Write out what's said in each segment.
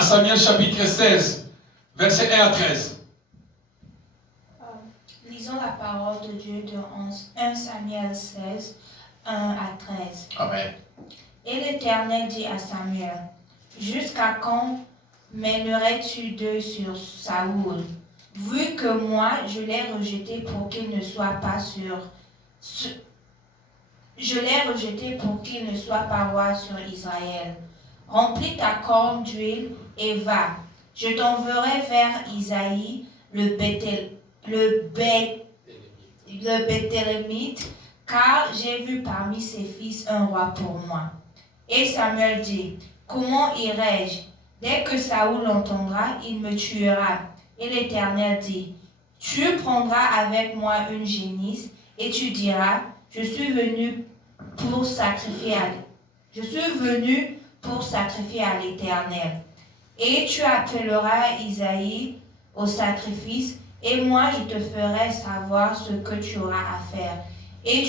1 Samuel chapitre 16, versets 1 à 13. Lisons la parole de Dieu de 1 Samuel 16, 1 à 13. Amen. Et l'Éternel dit à Samuel, jusqu'à quand mènerais-tu deuil sur Saoul, vu que moi je l'ai rejeté pour qu'il ne soit pas roi sur Israël. Remplis ta corne d'huile et va. Je t'enverrai vers Isaïe le Béthélémite, car j'ai vu parmi ses fils un roi pour moi. Et Samuel dit, comment irai-je? Dès que Saoul l'entendra, il me tuera. Et l'Éternel dit, tu prendras avec moi une génisse et tu diras, je suis venu pour sacrifier à l'Éternel. Et tu appelleras Isaïe au sacrifice, et moi je te ferai savoir ce que tu auras à faire. Et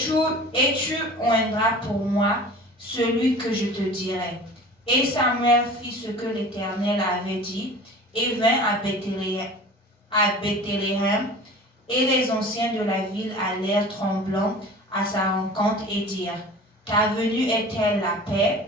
tu oindras pour moi celui que je te dirai. Et Samuel fit ce que l'Éternel avait dit, et vint à Bethléem, et les anciens de la ville allèrent tremblants à sa rencontre et dirent, ta venue est-elle la paix?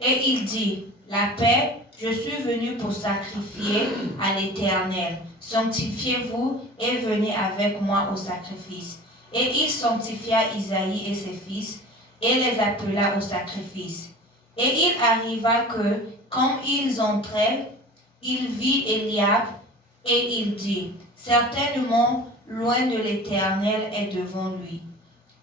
Et il dit, la paix, je suis venu pour sacrifier à l'Éternel. Sanctifiez-vous et venez avec moi au sacrifice. Et il sanctifia Isaïe et ses fils, et les appela au sacrifice. Et il arriva que, comme ils entraient, il vit Eliab, et il dit, certainement, loin de l'Éternel est devant lui.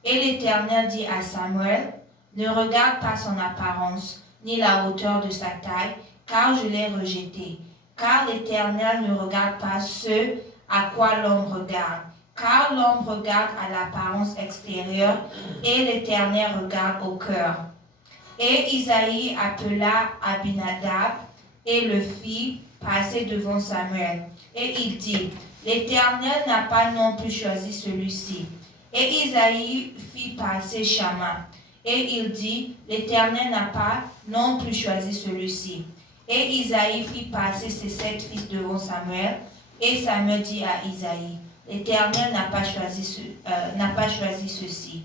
Et l'Éternel dit à Samuel, ne regarde pas son apparence, ni la hauteur de sa taille, car je l'ai rejeté. Car l'Éternel ne regarde pas ce à quoi l'homme regarde. Car l'homme regarde à l'apparence extérieure, et l'Éternel regarde au cœur. Et Isaïe appela Abinadab, et le fit passer devant Samuel. Et il dit, l'Éternel n'a pas non plus choisi celui-ci. Et Isaïe fit passer Shama. Et il dit, l'Éternel n'a pas non plus choisi celui-ci. Et Isaïe fit passer ses 7 fils devant Samuel. Et Samuel dit à Isaïe, l'Éternel n'a pas choisi ceci.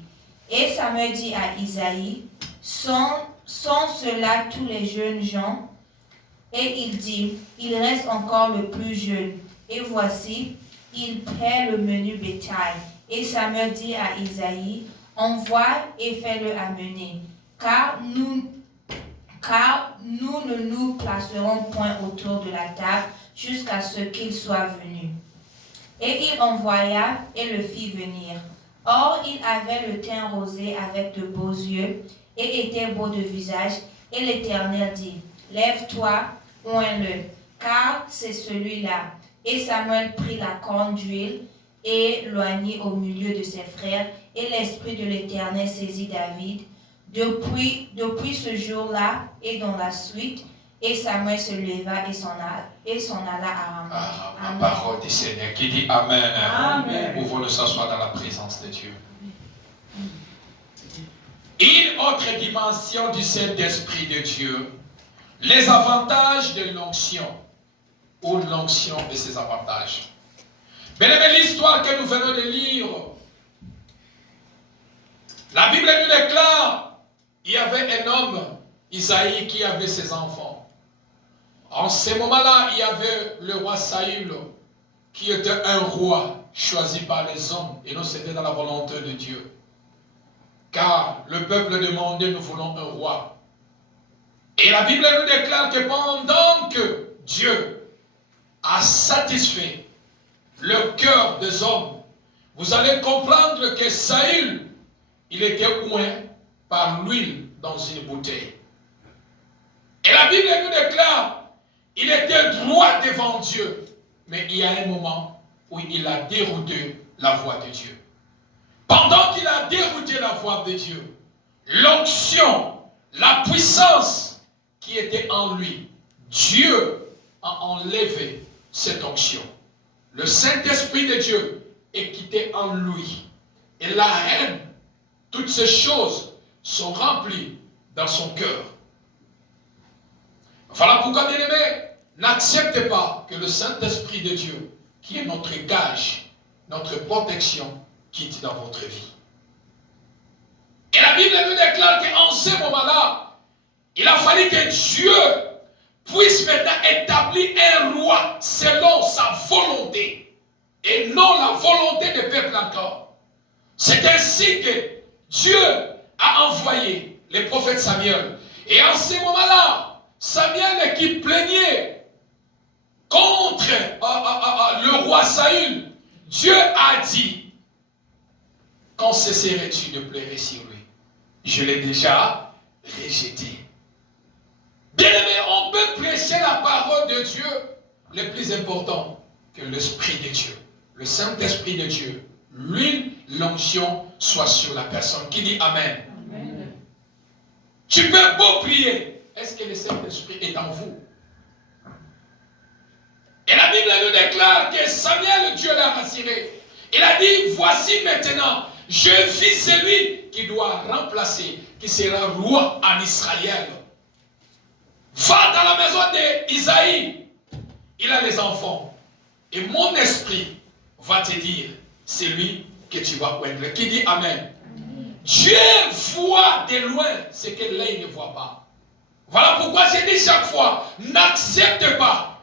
Et Samuel dit à Isaïe, sont ceux-là tous les jeunes gens? Et il dit, il reste encore le plus jeune. Et voici, il paie le menu bétail. Et Samuel dit à Isaïe, envoie et fais-le amener, car nous ne nous placerons point autour de la table jusqu'à ce qu'il soit venu. Et il envoya et le fit venir. Or, il avait le teint rosé avec de beaux yeux et était beau de visage. Et l'Éternel dit, lève-toi, oins-le, car c'est celui-là. Et Samuel prit la corne d'huile et l'oignit au milieu de ses frères. Et l'Esprit de l'Éternel saisit David depuis ce jour-là et dans la suite. Et Samuel se leva et s'en alla à Rama. La parole du Seigneur qui dit Amen. Amen. Pouvons-nous s'asseoir dans la présence de Dieu. Une autre dimension du Saint-Esprit de Dieu, les avantages de l'onction, ou l'onction et ses avantages. Bien aimé, l'histoire que nous venons de lire, la Bible nous déclare, il y avait un homme, Isaïe, qui avait ses enfants. En ce moment-là, il y avait le roi Saül, qui était un roi choisi par les hommes, et non, c'était dans la volonté de Dieu. Car le peuple demandait, nous voulons un roi. Et la Bible nous déclare que pendant que Dieu a satisfait le cœur des hommes, vous allez comprendre que Saül, il était oint par l'huile dans une bouteille. Et la Bible nous déclare, il était droit devant Dieu, mais il y a un moment où il a dérouté la voix de Dieu. Pendant qu'il a dérouté la voix de Dieu, l'onction, la puissance qui était en lui, Dieu a enlevé cette onction. Le Saint-Esprit de Dieu est quitté en lui. Et la haine, toutes ces choses sont remplies dans son cœur. Voilà pourquoi, bien-aimés, n'acceptez pas que le Saint-Esprit de Dieu, qui est notre gage, notre protection, quitte dans votre vie. Et la Bible nous déclare qu'en ce moment-là, il a fallu que Dieu puisse maintenant établir un roi selon sa volonté et non la volonté du peuple encore. C'est ainsi que Dieu a envoyé le prophète Samuel. Et en ce moment-là, Samuel qui plaignait contre le roi Saül, Dieu a dit, quand cesserais-tu de pleurer sur lui? Je l'ai déjà rejeté. Bien-aimé, on peut prêcher la parole de Dieu. Le plus important que l'Esprit de Dieu, le Saint-Esprit de Dieu, l'huile, l'onction soit sur la personne. Qui dit Amen? Amen. Tu peux beau prier. Est-ce que le Saint-Esprit est en vous? Et la Bible nous déclare que Samuel, Dieu l'a rassuré. Il a dit, voici maintenant, je vis celui qui doit remplacer, qui sera roi en Israël. Va dans la maison d'Isaïe. Il a les enfants. Et mon esprit va te dire, c'est lui que tu vas oindre. Qui dit Amen? Amen. Dieu voit de loin ce que l'œil ne voit pas. Voilà pourquoi j'ai dit chaque fois, n'accepte pas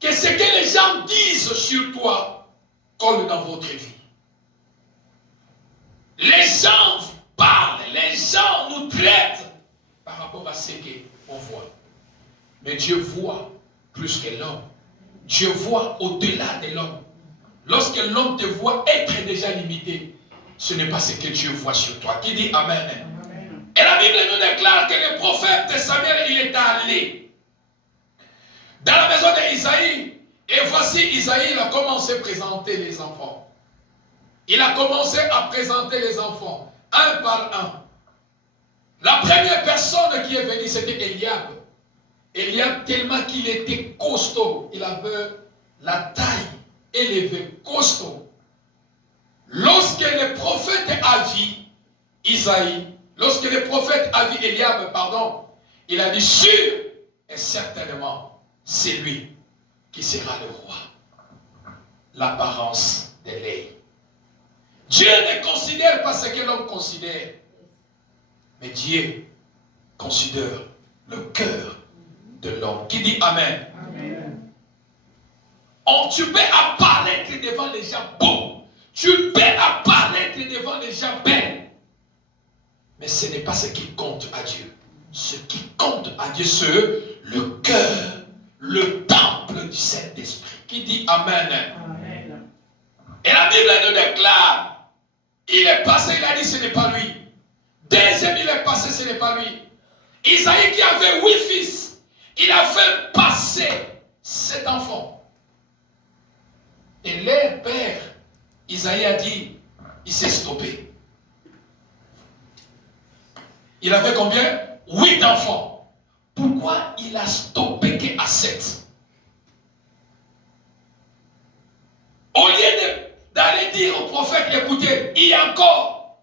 que ce que les gens disent sur toi colle dans votre vie. Les gens parlent, les gens nous traitent par rapport à ce qu'on voit. Mais Dieu voit plus que l'homme. Dieu voit au-delà de l'homme. Lorsque l'homme te voit être déjà limité, ce n'est pas ce que Dieu voit sur toi. Qui dit Amen? Amen. Et la Bible nous déclare que le prophète Samuel, il est allé dans la maison d'Isaïe. Et voici, Isaïe, il a commencé à présenter les enfants. Il a commencé à présenter les enfants, un par un. La première personne qui est venue, c'était Eliab. Eliab, tellement qu'il était costaud, il avait la taille élevée, costaud. Lorsque le prophète a vu Isaïe, lorsque le prophète a vu Eliab, il a dit sûr et certainement, c'est lui qui sera le roi. L'apparence de l'œil. Dieu ne considère pas ce que l'homme considère, mais Dieu considère le cœur de l'homme. Qui dit Amen? Amen. Tu peux apparaître devant les gens beaux, tu peux apparaître devant les gens belles, mais ce n'est pas ce qui compte à Dieu. Ce qui compte à Dieu, c'est le cœur, le temple du Saint-Esprit. Qui dit Amen? Amen. Et la Bible nous déclare, il est passé, il a dit ce n'est pas lui. Deuxième, il est passé, ce n'est pas lui. Isaïe qui avait 8 fils, il a fait passer 7 enfants. Et leur père, Isaïe a dit, il s'est stoppé. Il avait combien? 8 enfants. Pourquoi il a stoppé qu'à 7? Au lieu d'aller dire au prophète, écoutez, il y a encore,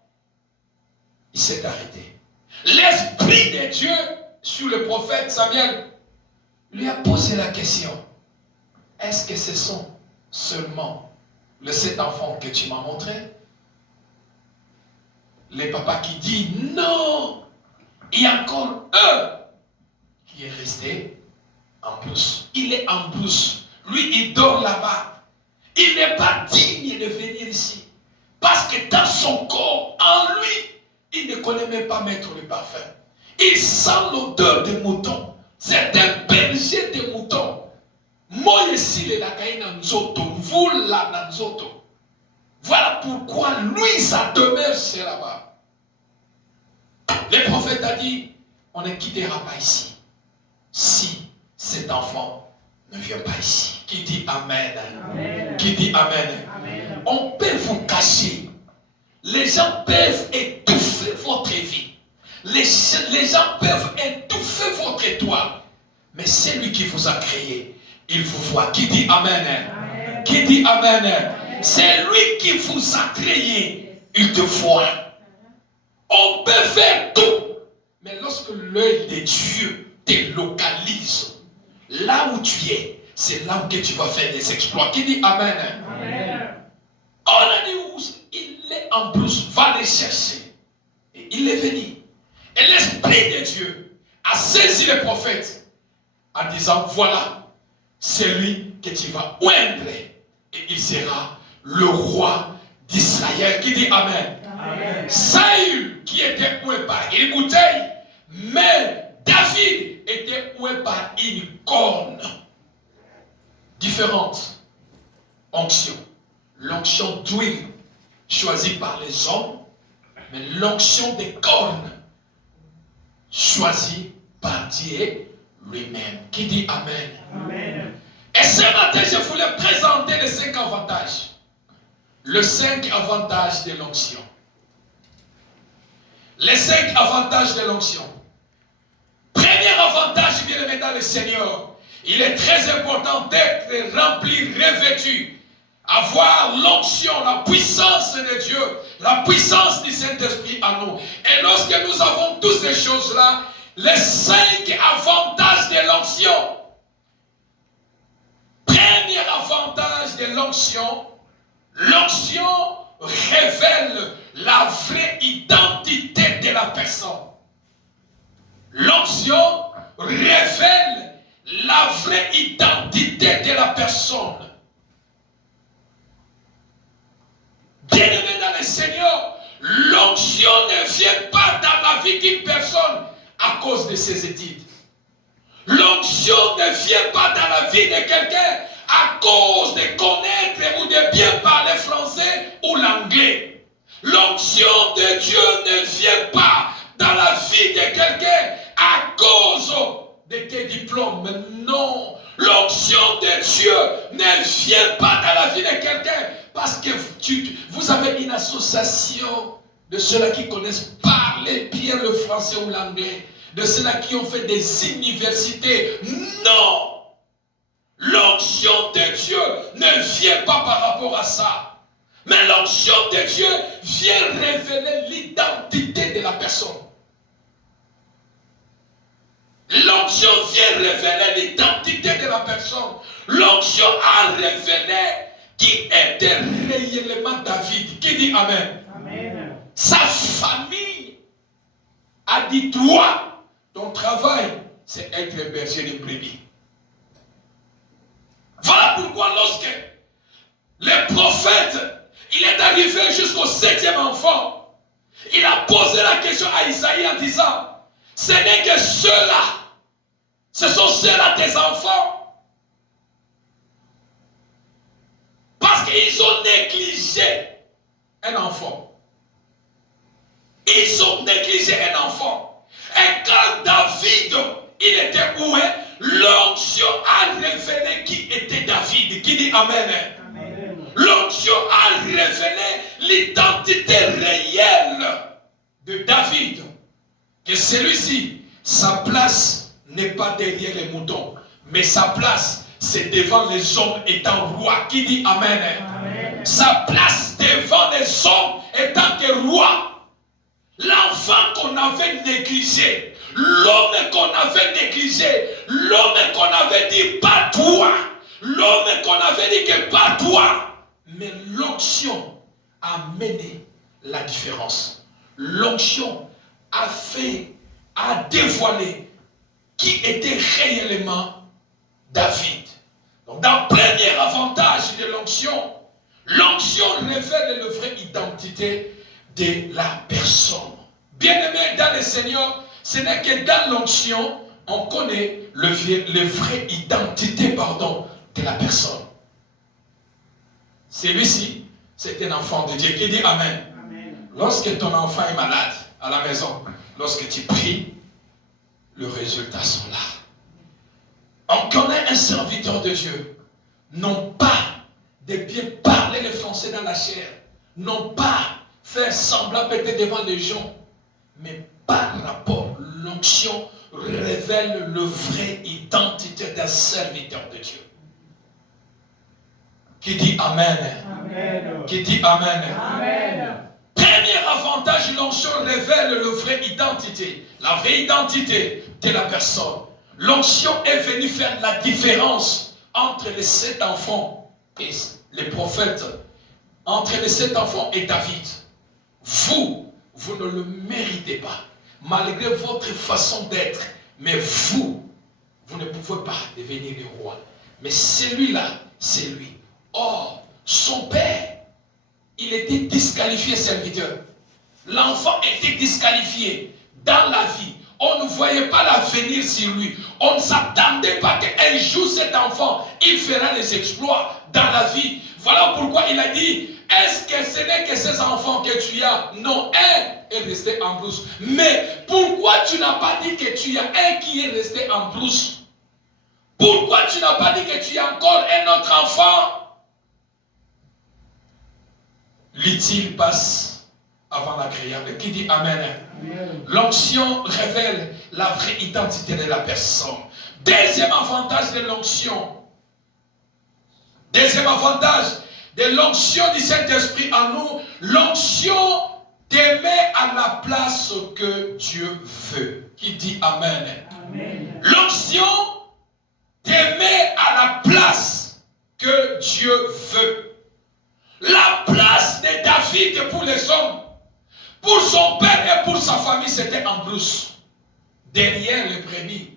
il s'est arrêté. L'Esprit de Dieu sur le prophète Samuel lui a posé la question, est-ce que ce sont seulement les 7 enfants que tu m'as montrés? Les papas qui disent non, il y a encore un qui est resté en plus. Il est en plus. Lui, il dort là-bas. Il n'est pas digne de venir ici. Parce que dans son corps, en lui, il ne connaît même pas mettre le parfum. Il sent l'odeur des moutons. C'est un berger de moutons. Moi ici, le lakaï nanzoto, vous la nanzoto. Voilà pourquoi lui, sa demeure, c'est là-bas. Le prophète a dit, on ne quittera pas ici. Si cet enfant ne vient pas ici. Qui dit Amen? Amen. Qui dit Amen? Amen. On peut vous cacher. Les gens peuvent étouffer votre vie. Les gens peuvent étouffer votre étoile. Mais c'est lui qui vous a créé. Il vous voit. Qui dit Amen? Amen. Qui dit Amen? Amen. C'est lui qui vous a créé. Il te voit. On peut faire tout. Mais lorsque l'œil de Dieu te localise, là où tu es, c'est là où que tu vas faire des exploits. Qui dit Amen? Amen. On a dit où il est en brousse, va les chercher. Et il est venu. Et l'Esprit de Dieu a saisi les prophètes en disant, voilà, c'est lui que tu vas oindre. Et il sera le roi d'Israël. Qui dit Amen? Amen. Saül qui était oué par une bouteille, mais David était oué par une corne. Différentes onctions. L'onction d'huile choisie par les hommes, mais l'onction des cornes choisie par Dieu lui-même. Qui dit Amen? Amen. Et ce matin, je voulais présenter les 5 avantages. Les 5 avantages de l'onction. Les 5 avantages de l'onction. Premier avantage, bien aimé dans le Seigneur, il est très important d'être rempli, revêtu, avoir l'onction, la puissance de Dieu, la puissance du Saint-Esprit en nous. Et lorsque nous avons toutes ces choses-là, les 5 avantages de l'onction. Premier avantage de l'onction, l'onction révèle la vraie identité de la personne. L'onction révèle la vraie identité de la personne. Bien-aimé dans le Seigneur, l'onction ne vient pas dans la vie d'une personne à cause de ses études. L'onction ne vient pas dans la vie de quelqu'un à cause de connaître ou de bien parler français ou l'anglais. L'onction de Dieu ne vient pas dans la vie de quelqu'un à cause de tes diplômes. Mais non, l'onction de Dieu ne vient pas dans la vie de quelqu'un parce que vous avez une association de ceux-là qui connaissent parler bien le français ou l'anglais, de ceux-là qui ont fait des universités. Non! L'onction de Dieu ne vient pas par rapport à ça. Mais l'onction de Dieu vient révéler l'identité de la personne. L'onction vient révéler l'identité de la personne. L'onction a révélé qui était réellement David. Qui dit Amen? Amen. Sa famille a dit, toi, ton travail, c'est être berger de brebis. Voilà pourquoi lorsque le prophète, il est arrivé jusqu'au 7e enfant, il a posé la question à Isaïe en disant, ce n'est que ceux-là, ce sont ceux-là tes enfants. Parce qu'ils ont négligé un enfant. Ils ont négligé un enfant. Et quand David, il était où? L'onction a révélé qui était David. Qui dit Amen? Amen. L'onction a révélé l'identité réelle de David. Que celui-ci, sa place n'est pas derrière les moutons, mais sa place, c'est devant les hommes étant roi. Qui dit Amen? Amen. Sa place devant les hommes étant que roi. L'enfant qu'on avait négligé, l'homme qu'on avait négligé, l'homme qu'on avait dit pas toi, l'homme qu'on avait dit que pas toi. Mais l'onction a mené la différence. L'onction a dévoilé qui était réellement David. Donc dans le premier avantage de l'onction, l'onction révèle la vraie identité de la personne. Bien-aimé dans le Seigneur, ce n'est que dans l'onction, on connaît la vraie identité de la personne. Celui-ci, c'est un enfant de Dieu. Qui dit Amen. Amen. Lorsque ton enfant est malade à la maison, lorsque tu pries, les résultats sont là. On connaît un serviteur de Dieu, non pas de bien parler le français dans la chair, non pas faire semblant peut-être devant les gens, mais par rapport, l'onction révèle la vraie identité d'un serviteur de Dieu. Qui dit Amen? Amen. Qui dit Amen? Amen. Premier avantage, l'onction révèle la vraie identité. La vraie identité de la personne. L'onction est venue faire la différence entre les 7 enfants et les prophètes, entre les 7 enfants et David. Vous ne le méritez pas, malgré votre façon d'être, mais vous ne pouvez pas devenir le roi. Mais celui-là, c'est lui. Or, son père, il était disqualifié serviteur. L'enfant était disqualifié dans la vie. On ne voyait pas l'avenir sur lui. On ne s'attendait pas qu'un jour cet enfant, il fera les exploits dans la vie. Voilà pourquoi il a dit, est-ce que ce n'est que ces enfants que tu as? Non, un est resté en brousse. Mais pourquoi tu n'as pas dit que tu as un qui est resté en brousse? Pourquoi tu n'as pas dit que tu as encore un autre enfant? L'utile passe avant l'agréable. Qui dit Amen? L'onction révèle la vraie identité de la personne. Deuxième avantage de l'onction. Deuxième avantage de l'onction du Saint-Esprit en nous. L'onction te met à la place que Dieu veut. Qui dit Amen? L'onction te met à la place que Dieu veut. La place de David pour les hommes, pour son père et pour sa famille, c'était en brousse, derrière les brebis.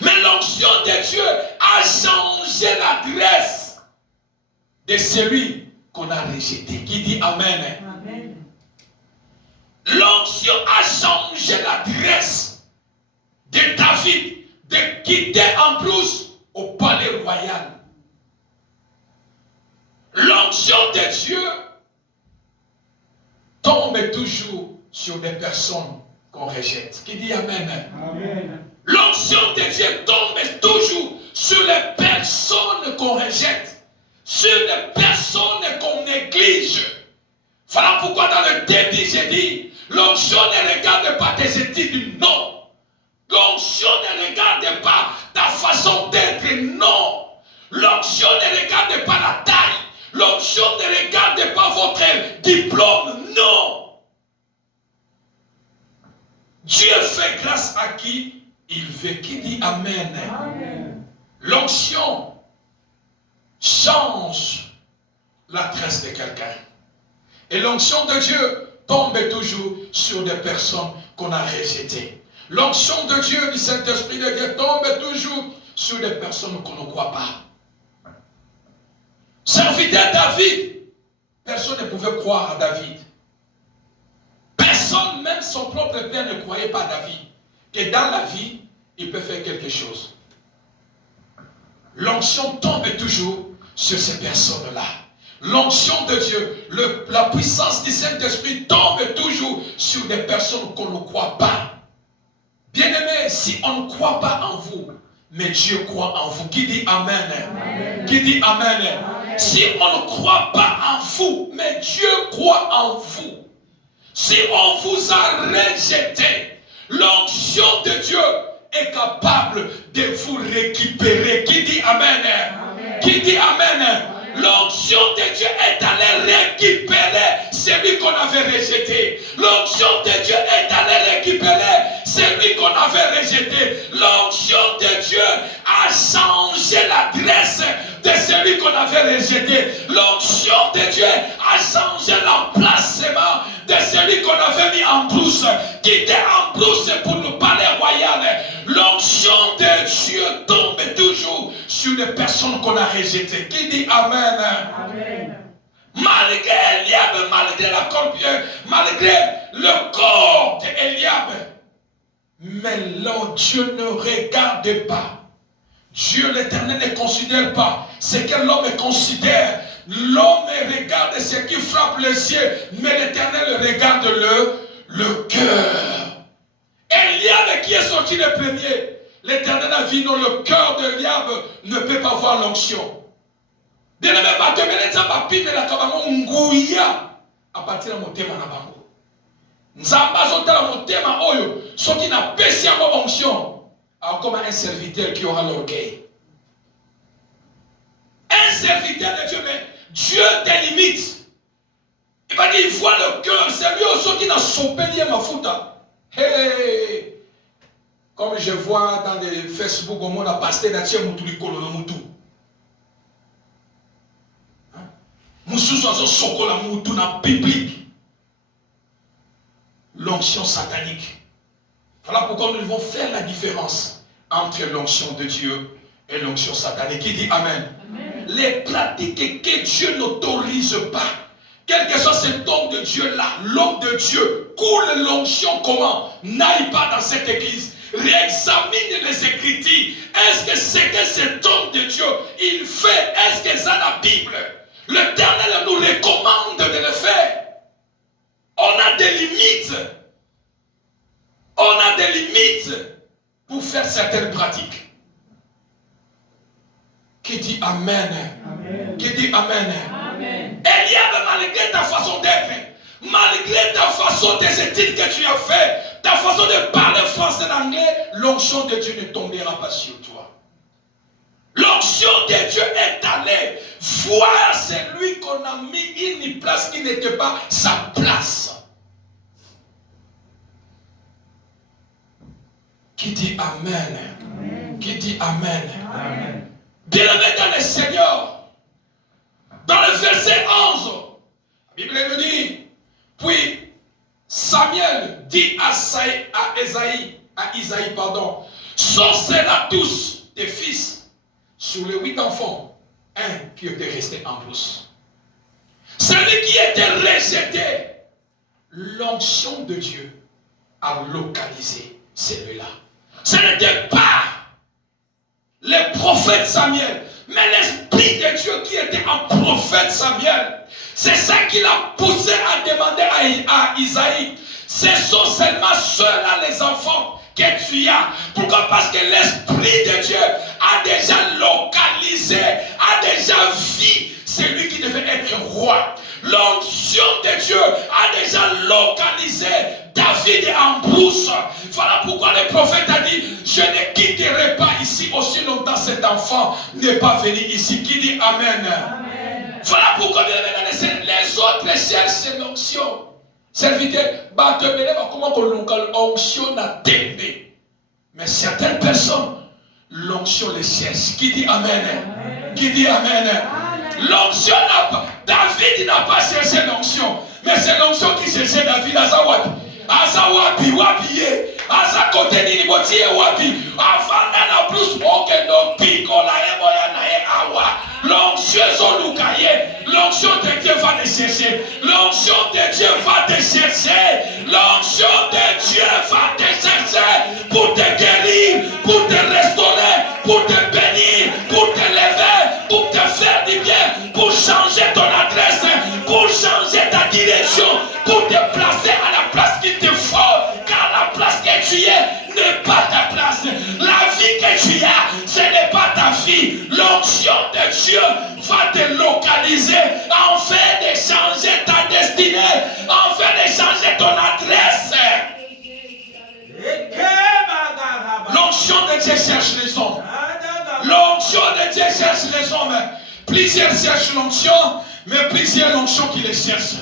Mais l'onction de Dieu a changé l'adresse de celui qu'on a rejeté. Qui dit Amen? Amen. L'onction a changé l'adresse de David de quitter en brousse au palais royal. L'onction de Dieu tombe toujours sur des personnes qu'on rejette. Qui dit Amen? Amen. L'onction de Dieu tombe toujours sur les personnes qu'on rejette, sur les personnes qu'on néglige. Voilà pourquoi dans le début j'ai dit, l'onction ne regarde pas tes études, non. L'onction ne regarde pas ta façon d'être, non. L'onction ne regarde pas la taille. L'onction ne regarde pas votre diplôme, non. Dieu fait grâce à qui il veut. Qui dit Amen? Amen. L'onction change l'adresse de quelqu'un. Et l'onction de Dieu tombe toujours sur des personnes qu'on a rejetées. L'onction de Dieu, du Saint-Esprit de Dieu, tombe toujours sur des personnes qu'on ne croit pas. Serviteur David, personne ne pouvait croire à David. Personne, même son propre père, ne croyait pas à David. Que dans la vie, il peut faire quelque chose. L'onction tombe toujours sur ces personnes-là. L'onction de Dieu, la puissance du Saint-Esprit tombe toujours sur des personnes qu'on ne croit pas. Bien-aimés, si on ne croit pas en vous, mais Dieu croit en vous. Qui dit Amen? Amen. Qui dit Amen? Amen. Si on ne croit pas en vous, mais Dieu croit en vous. Si on vous a rejeté, l'onction de Dieu est capable de vous récupérer. Qui dit Amen? Amen. Qui dit Amen? Amen. L'onction de Dieu est allée récupérer celui qu'on avait rejeté. L'onction de Dieu est allée récupérer celui qu'on avait rejeté. L'onction de Dieu a changé l'adresse de celui qu'on avait rejeté. L'onction de Dieu a changé l'emplacement de celui qu'on avait mis en brousse, qui était en brousse pour le palais royal. L'onction de Dieu tombe toujours sur les personnes qu'on a rejetées. Qui dit Amen? Amen. Malgré Eliab, malgré la corpure, malgré le corps d'Eliab, mais là, Dieu ne regarde pas. Dieu l'éternel ne considère pas ce que l'homme considère. L'homme regarde ce qui frappe les yeux, mais l'éternel regarde le cœur. Eliab qui est sorti le premier, l'éternel a vu dans le cœur d'Eliab ne peut pas voir l'onction. Bien aimé, à partir de mon thème en avant. Nzamba zotala motema oyo soki na pesi yango onction comme un serviteur qui aura l'orgueil. Un serviteur de Dieu, mais Dieu délimite. Il va dire, il voit le cœur, c'est lui aussi qui n'a sopé lié ma fouta. Hey! Comme je vois dans les Facebook, au monde a pasteur Natia Moutouli Moutou. Moussou Sokola Moutou na biblique. L'onction satanique. Voilà pourquoi nous devons faire la différence entre l'onction de Dieu et l'onction satanique. Qui dit Amen? Amen. Les pratiques que Dieu n'autorise pas, quel que soit cet homme de Dieu-là, l'homme de Dieu, coule l'onction comment? N'aille pas dans cette église. Réexamine les Écritures. Est-ce que c'est que cet homme de Dieu, il fait? Est-ce que ça la Bible? L'Éternel nous recommande de le faire. On a des limites. On a des limites pour faire certaines pratiques. Qui dit Amen? Amen. Qui dit Amen? Amen. Eliab, malgré ta façon d'être, malgré ta façon des études que tu as fait, ta façon de parler français et anglais, l'onction de Dieu ne tombera pas sur toi. L'onction de Dieu est allée voir celui qu'on a mis une place qui n'était pas sa place. Qui dit Amen? Amen. Qui dit Amen? Amen. Bien-aimé dans le Seigneur, dans le verset 11, la Bible nous dit, puis Samuel dit à Isaïe, sorcez-là tous tes fils, sur les 8 enfants, un qui était resté en plus. Celui qui était rejeté, l'onction de Dieu a localisé celui-là. Ce n'était pas le prophète Samuel, mais l'Esprit de Dieu qui était en prophète Samuel. C'est ça qui l'a poussé à demander à Isaïe. Ce sont seulement ceux-là les enfants que tu as. Pourquoi? Parce que l'Esprit de Dieu a déjà localisé, a déjà vu celui qui devait être roi. L'onction de Dieu a déjà localisé David en brousse. Voilà pourquoi le prophète a dit, je ne quitterai pas ici aussi longtemps cet enfant n'est pas venu ici. Qui dit Amen? Amen. Voilà pourquoi les autres cherchent l'onction. Serviteur, comment l'onction n'a tenu. Mais certaines personnes, l'onction les cherche. Qui dit Amen? Amen. Qui dit Amen? Amen. L'onction n'a pas. David n'a pas cherché l'onction. Mais c'est l'onction qui cherchait David à Zawapi. Azawapi, wapiye. Azakote nini botiye wapi. Afana na plus oke no piko la eboya na e awa. L'onction zolukaye. L'onction de Dieu va te chercher. L'onction de Dieu va te chercher. L'onction de Dieu va te chercher pour te guérir, pour te restaurer, pour te bénir, pour te lever, pour te faire du bien, pour changer ton adresse, pour changer ta direction, pour te placer à la place qu'il te faut, car la place que tu es n'est pas ta place. La vie que tu as, ce n'est pas ta vie. L'onction de Dieu va te localiser, afin de changer ta destinée, afin de changer ton adresse. L'onction de Dieu cherche les hommes. L'onction de Dieu cherche les hommes. Plusieurs cherchent l'onction, mais plusieurs l'onction qui les cherchent.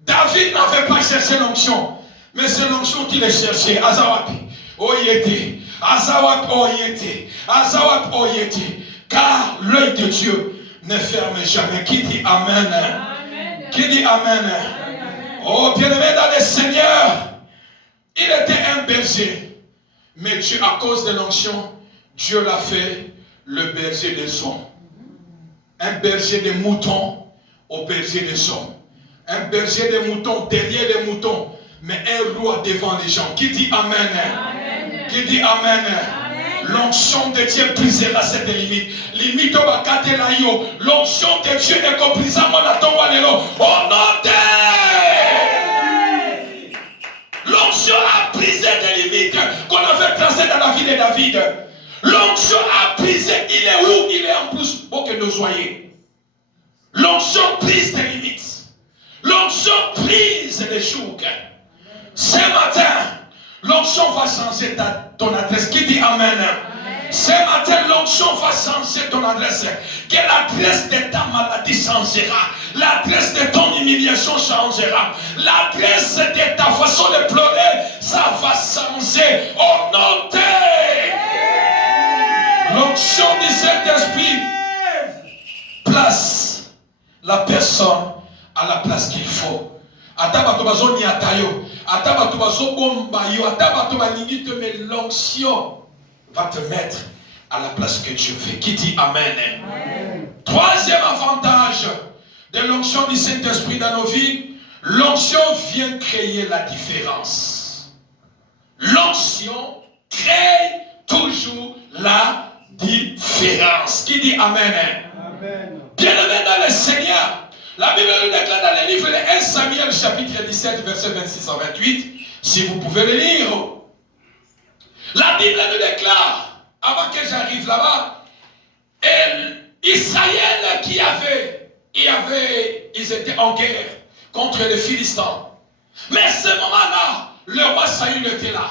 David n'avait pas cherché l'onction, mais c'est l'onction qui les cherchait. Azawapi, oyete. Azawapi, oyete. Azawapi, oyete. Car l'œil de Dieu ne ferme jamais. Qui dit Amen? Amen. Qui dit Amen? Amen. Oh, bien-aimé dans le Seigneur, il était un berger, mais Dieu, à cause de l'onction, Dieu l'a fait le berger des hommes. Un berger des moutons au berger des hommes. Un berger des moutons derrière les moutons, mais un roi devant les gens. Qui dit Amen? Amen. Qui dit Amen? L'onction de Dieu brisera cette limite. Limite au bakate la yo. L'onction de Dieu est comprise à mon atomba lelo. Au nom de l'onction a brisé des limites qu'on avait tracées dans la vie de David. L'onction a brisé. Il est où? Il est en plus beau que nous soyons. L'onction brise des limites. L'onction brise les jougs. Ce matin, l'onction va changer ton adresse. Qui dit Amen? Ce matin, l'onction va changer ton adresse, que l'adresse de ta maladie changera, l'adresse de ton humiliation changera, l'adresse de ta façon de pleurer, ça va changer au nom de l'onction du Saint-Esprit. Place la personne à la place qu'il faut. L'onction va te mettre à la place que Dieu veut. Qui dit Amen? Amen. Troisième avantage de l'onction du Saint-Esprit dans nos vies, l'onction vient créer la différence. L'onction crée toujours la différence. Qui dit Amen? Amen. Bien-aimé dans le Seigneur, la Bible nous déclare dans le livre de 1 Samuel chapitre 17 verset 26 à 28, si vous pouvez le lire. La Bible nous déclare, avant que j'arrive là-bas, Israël ils étaient en guerre contre les Philistins. Mais à ce moment-là, le roi Saül était là.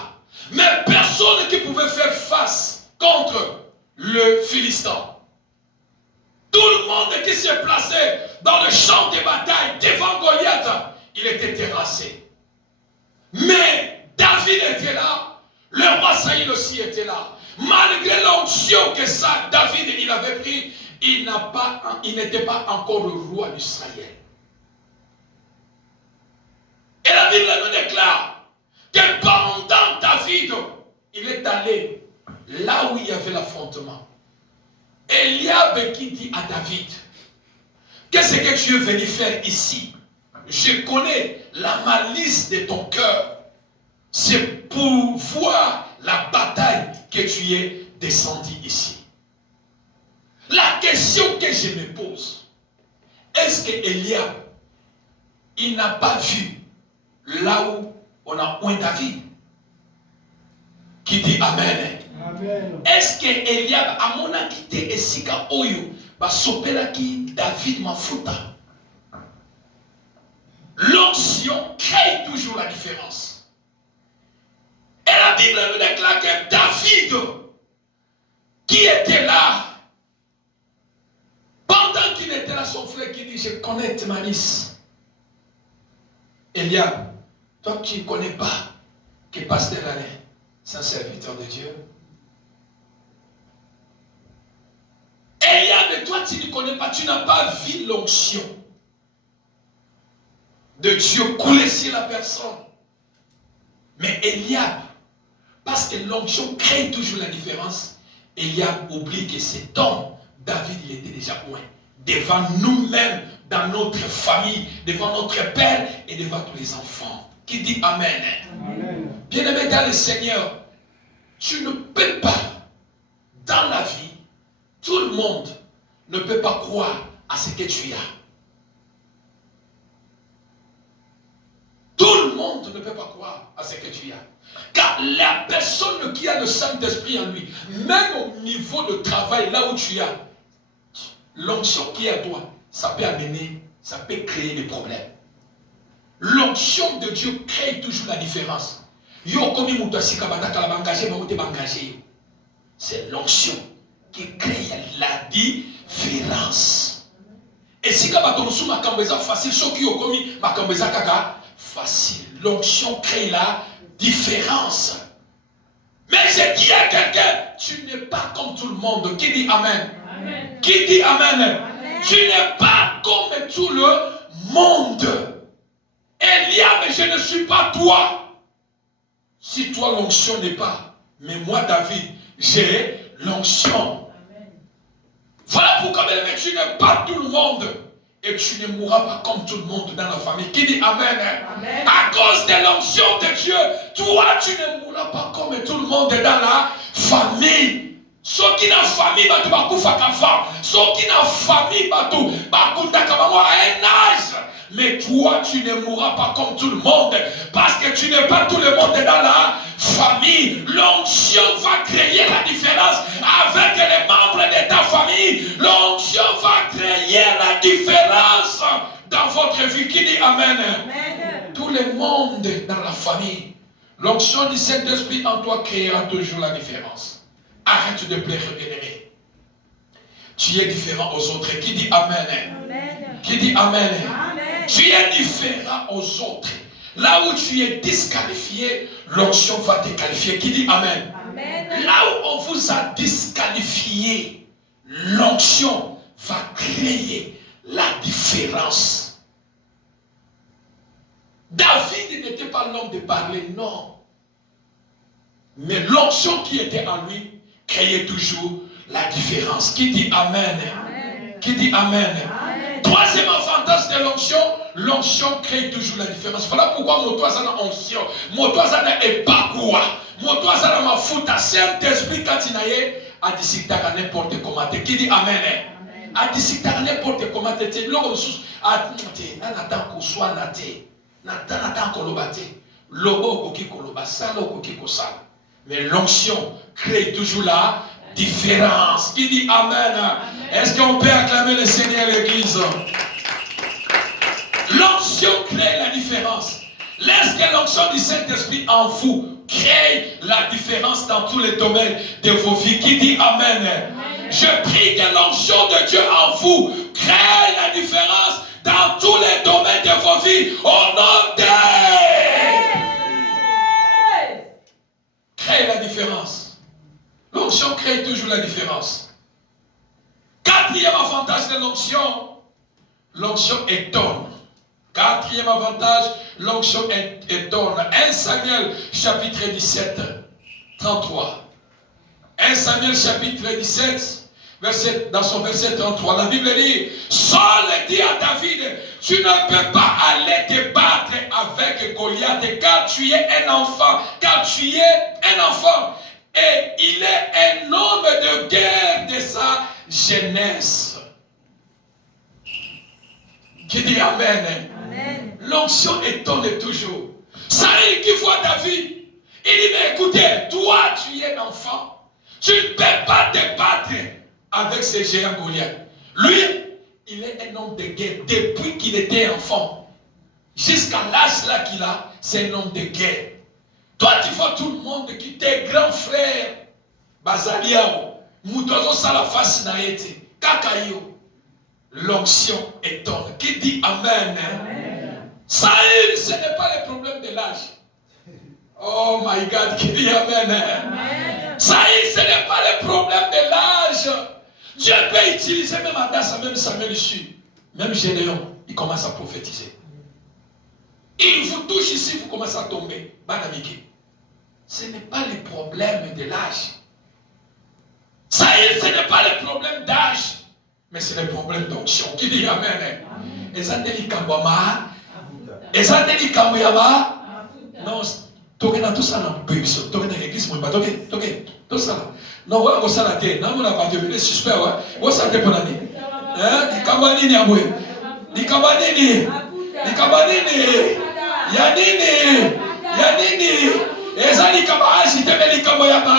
Mais personne qui pouvait faire face contre le Philistin. Tout le monde qui se plaçait dans le champ de bataille devant Goliath, il était terrassé. Mais David était là, le roi Saül aussi était là. Malgré l'onction que David il avait pris, il n'était pas encore le roi d'Israël. Et la Bible nous déclare que pendant David, il est allé là où il y avait l'affrontement. Eliab qui dit à David, qu'est-ce que tu es venu faire ici? Je connais la malice de ton cœur. C'est pour voir la bataille que tu es descendu ici. La question que je me pose, est-ce que Eliab, il n'a pas vu là où on a oint David? Qui dit Amen. Amen. Est-ce que Eliab a mon quitté et sika oyo ba sopela qui David mafuta? L'onction crée toujours la différence. Et la Bible nous déclare que David, qui était là, pendant qu'il était là, son frère qui dit, je connais tes malices. Eliab, toi tu ne connais pas que pasteur Alain, c'est un serviteur de Dieu. Eliab, toi tu ne connais pas, tu n'as pas vu l'onction de Dieu couler sur la personne. Mais Eliab, parce que l'onction crée toujours la différence, Eliab oublie que cet homme, David, il était déjà loin. Devant nous-mêmes, dans notre famille, devant notre père et devant tous les enfants. Qui dit Amen. Amen. Bien-aimé dans le Seigneur, tu ne peux pas, dans la vie, tout le monde ne peut pas croire à ce que tu as. Tout le monde ne peut pas croire à ce que tu as. Car la personne qui a le Saint-Esprit en lui, même au niveau de travail, là où tu as, l'onction qui est à toi, ça peut amener, ça peut créer des problèmes. L'onction de Dieu crée toujours la différence. C'est l'onction qui crée la différence. Et si tu as facile, ceux qui ont commis facile. L'onction crée la différence. Mais je dis à quelqu'un, tu n'es pas comme tout le monde. Qui dit Amen? Amen. Qui dit Amen? Amen. Tu n'es pas comme tout le monde. Eliab, je ne suis pas toi. Si toi l'onction n'est pas, mais moi David, j'ai l'onction. Voilà pourquoi tu n'es pas tout le monde. Et tu ne mourras pas comme tout le monde dans la famille. Qui dit Amen? Amen. À cause de l'onction de Dieu, toi tu ne mourras pas comme tout le monde dans la famille. Ceux qui n'ont famille, ils vont mourir avant. Ceux qui n'ont famille, ils vont mourir à un âge. Mais toi, tu ne mourras pas comme tout le monde. Parce que tu n'es pas tout le monde dans la famille. L'onction va créer la différence avec les membres de ta famille. L'onction va créer la différence dans votre vie. Qui dit Amen? Amen. Tout le monde dans la famille. L'onction du Saint-Esprit en toi créera toujours la différence. Arrête de pleurer, bien-aimé. Tu es différent aux autres. Qui dit Amen? Amen. Qui dit Amen? Amen. Tu es différent aux autres. Là où tu es disqualifié, l'onction va te qualifier. Qui dit Amen? Amen. Là où on vous a disqualifié, l'onction va créer la différence. David n'était pas l'homme de parler, non. Mais l'onction qui était en lui créait toujours la différence. Qui dit Amen? Amen. Qui dit Amen? Amen. Troisième avantage de l'onction crée toujours la différence. Voilà pourquoi Motoazana onction, Motoazana est pas quoi. Motoazana ma fouta, Saint-Esprit quand il n'aille à discuter à n'importe comment. Qui dit Amen? À discuter à n'importe comment. L'homme sous, à n'attend qu'on soit naté, n'attend qu'on l'obate. Lobo qui koloba, salo qui kosal. Mais l'onction crée toujours la différence. Qui dit Amen? Est-ce qu'on peut acclamer le Seigneur à l'église? L'onction crée la différence. Lorsque l'onction du Saint-Esprit en vous crée la différence dans tous les domaines de vos vies. Qui dit Amen? Amen. Je prie que l'onction de Dieu en vous crée la différence dans tous les domaines de vos vies. Au nom de crée la différence. L'onction crée toujours la différence. Quatrième avantage de l'onction, l'onction étonne. Quatrième avantage, l'onction étonne. 1 Samuel chapitre 17, 33. 1 Samuel chapitre 17, dans son verset 33, la Bible dit, Saul dit à David, tu ne peux pas aller te battre avec Goliath car tu es un enfant, et il est un homme de guerre de sa jeunesse. Qui dit Amen? Amen. L'onction étonne toujours. Saül qui voit David, il dit, mais écoutez, toi tu es un enfant, tu ne peux pas te battre avec ce géant Goliath. Lui, il est un homme de guerre depuis qu'il était enfant. Jusqu'à l'âge là qu'il a, c'est un homme de guerre. Toi, tu vois tout le monde qui t'es grand frère. Bazaliao, Moutozo Salafas Naete, Kakayo. L'onction étonne. Qui dit Amen? Amen. Saül, ce n'est pas le problème de l'âge. Oh my God, qui dit Amen? Amen. Saül, ce n'est pas le problème de l'âge. Dieu peut utiliser même Adas, même Samuel ici. Même Gédéon, il commence à prophétiser. Il vous touche ici, vous commencez à tomber. Banamiki. Ce n'est pas le problème de l'âge. Saül, ce n'est pas le problème d'âge. Mais c'est le problème d'onction. Qui dit Amen? Ezandeli Kambama. Ezandeli Kambuyama. Non, tokena tout ça dans le pays. Tokena l'église, moi, toké, tout ça. Non, ouais, on s'en a été. Non, on n'a pas devenu suspect, ouais. On s'en a été pour l'année. Hein? Di Kambanini, aboué. Di Kambanini. Di Kambanini. Yanini. Ezali Kamba, agité, mais di Kamboyama.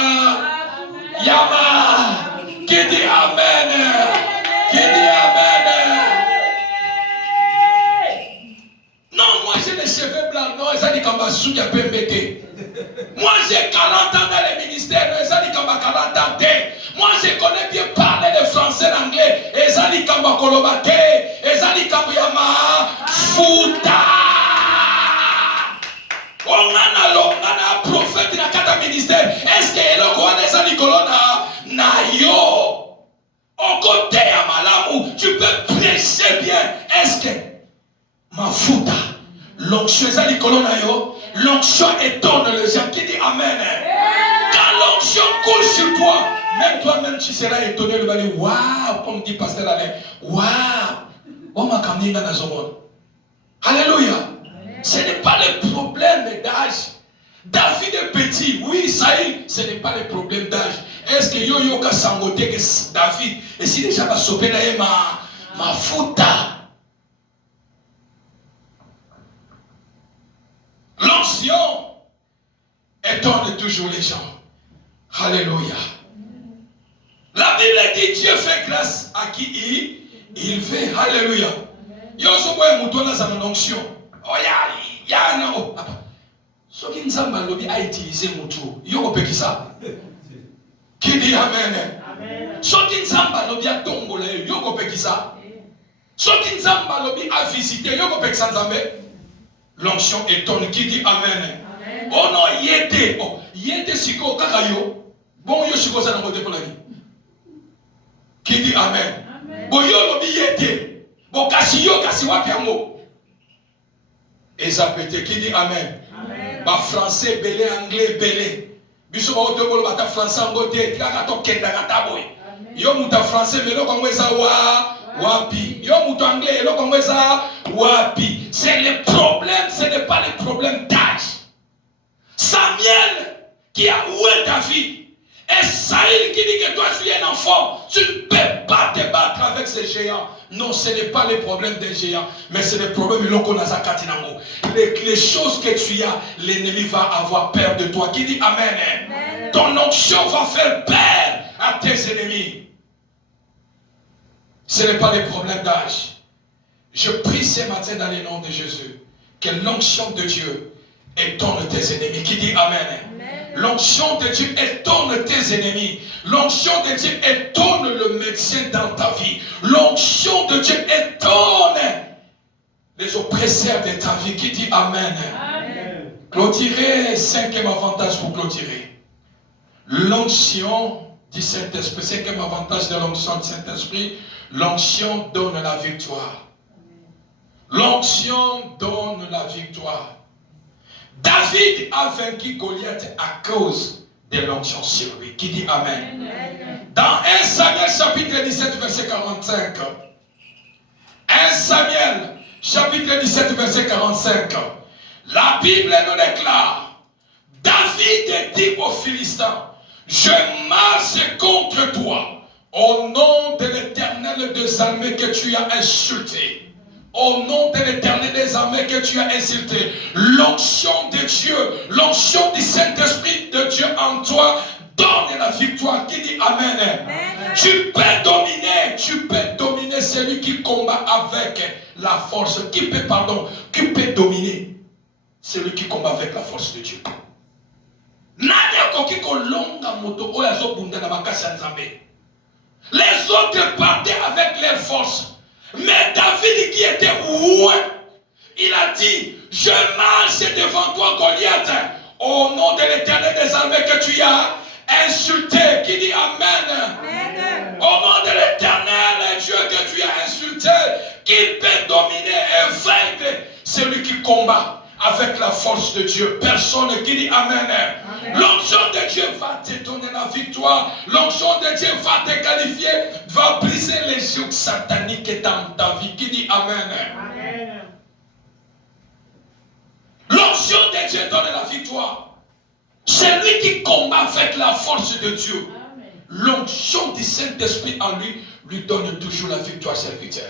Yama. Qui dit Amen? Qui dit Amen? Non, moi j'ai les cheveux blancs. Non, Ezali Kamba Souki a pu m'aider. Moi j'ai 40 ans dans le ministère. Non, Ezali Kamba 40 ans. Moi je connais bien parler le français, l'anglais. Ezali Kamba Kolobate. Ezali Kamba Yama. Futa. On a un prophète dans le ministère. Est-ce que Ezali Kolona na yo? Au côté à Malamou, tu peux prêcher bien. Est-ce que ma fouta, l'onction l'onction étonne les gens. Qui dit Amen? Quand l'onction coule sur toi, même toi-même tu seras étonné. Le va dire waouh, comme dit Pasteur Alain, waouh, oh ma camina na zomon. Alléluia. Ce n'est pas le problème d'âge. David est petit, oui, Saül, ce n'est pas le problème d'âge. Est-ce que yo ka sangote que David, et si déjà va sauver ma fouta? L'onction étonne toujours les gens. Alléluia. La Bible dit Dieu fait grâce à qui il fait. Alléluia. Yo so boye muto na sa onction. Oh ya na o. Ce qui nous a utilisé muto. Yo ko peki ça. Qui dit Amen? Ce qui nous a ça. Ce qui nous a visité, l'onction étonne qui dit Amen. Oh non, yété. Oh, yété siko kakayo. Bon, yo siko ça dans côté pour la vie. Qui dit Amen. Bon, yo lobi yété. Bon, kasiyo kasiwa piamo. Et ça peut être qui dit Amen. Bah, français, belé, anglais, belé. Biso ba oto bolo bata français ngote, tika to kenda kata boy. Yo muta français, mais lo kongweza wapi. Yo muta anglais, lo kongweza wapi. C'est le problème, ce n'est pas le problème d'âge. Samuel qui a oué David. Et Saïl qui dit que toi tu es un enfant, tu ne peux pas te battre avec ces géants. Non, ce n'est pas le problème des géants, mais c'est le problème de l'Okonazacatinamo. Les choses que tu as, l'ennemi va avoir peur de toi. Qui dit Amen. Amen. Ton onction va faire peur à tes ennemis. Ce n'est pas le problème d'âge. Je prie ce matin dans le nom de Jésus que l'onction de Dieu étonne tes ennemis. Qui dit Amen. L'onction de Dieu étonne tes ennemis. L'onction de Dieu étonne le médecin dans ta vie. L'onction de Dieu étonne les oppresseurs de ta vie. Qui dit Amen. Amen. Clôturer, cinquième avantage pour clôturer. L'onction du Saint-Esprit. Cinquième avantage de l'onction du Saint-Esprit. L'onction donne la victoire. L'onction donne la victoire. David a vaincu Goliath à cause de l'onction sur lui. Qui dit Amen. Amen. Dans 1 Samuel chapitre 17 verset 45. 1 Samuel chapitre 17 verset 45. La Bible nous déclare, David dit aux Philistins, je marche contre toi au nom de l'Éternel des armées que tu as insulté. Au nom de l'Éternel des armées que tu as insulté, l'onction de Dieu, l'onction du Saint-Esprit de Dieu en toi donne la victoire. Qui dit Amen. Amen. Tu peux dominer celui qui combat avec la force. Qui peut dominer celui qui combat avec la force de Dieu. Les autres partaient avec leurs forces. Mais David qui était loin, il a dit, je marche devant toi Goliath, au nom de l'Éternel des armées que tu as insulté. Qui dit Amen. Amen. Au nom de l'Éternel Dieu que tu as insulté, qui peut dominer et vaincre celui qui combat avec la force de Dieu. Personne qui dit Amen. Amen. L'onction de Dieu va te donner la victoire. L'onction de Dieu va te qualifier, va briser les jougs sataniques dans ta vie. Qui dit Amen. Amen. L'onction de Dieu donne la victoire. Celui qui combat avec la force de Dieu. L'onction du Saint-Esprit en lui donne toujours la victoire, serviteur.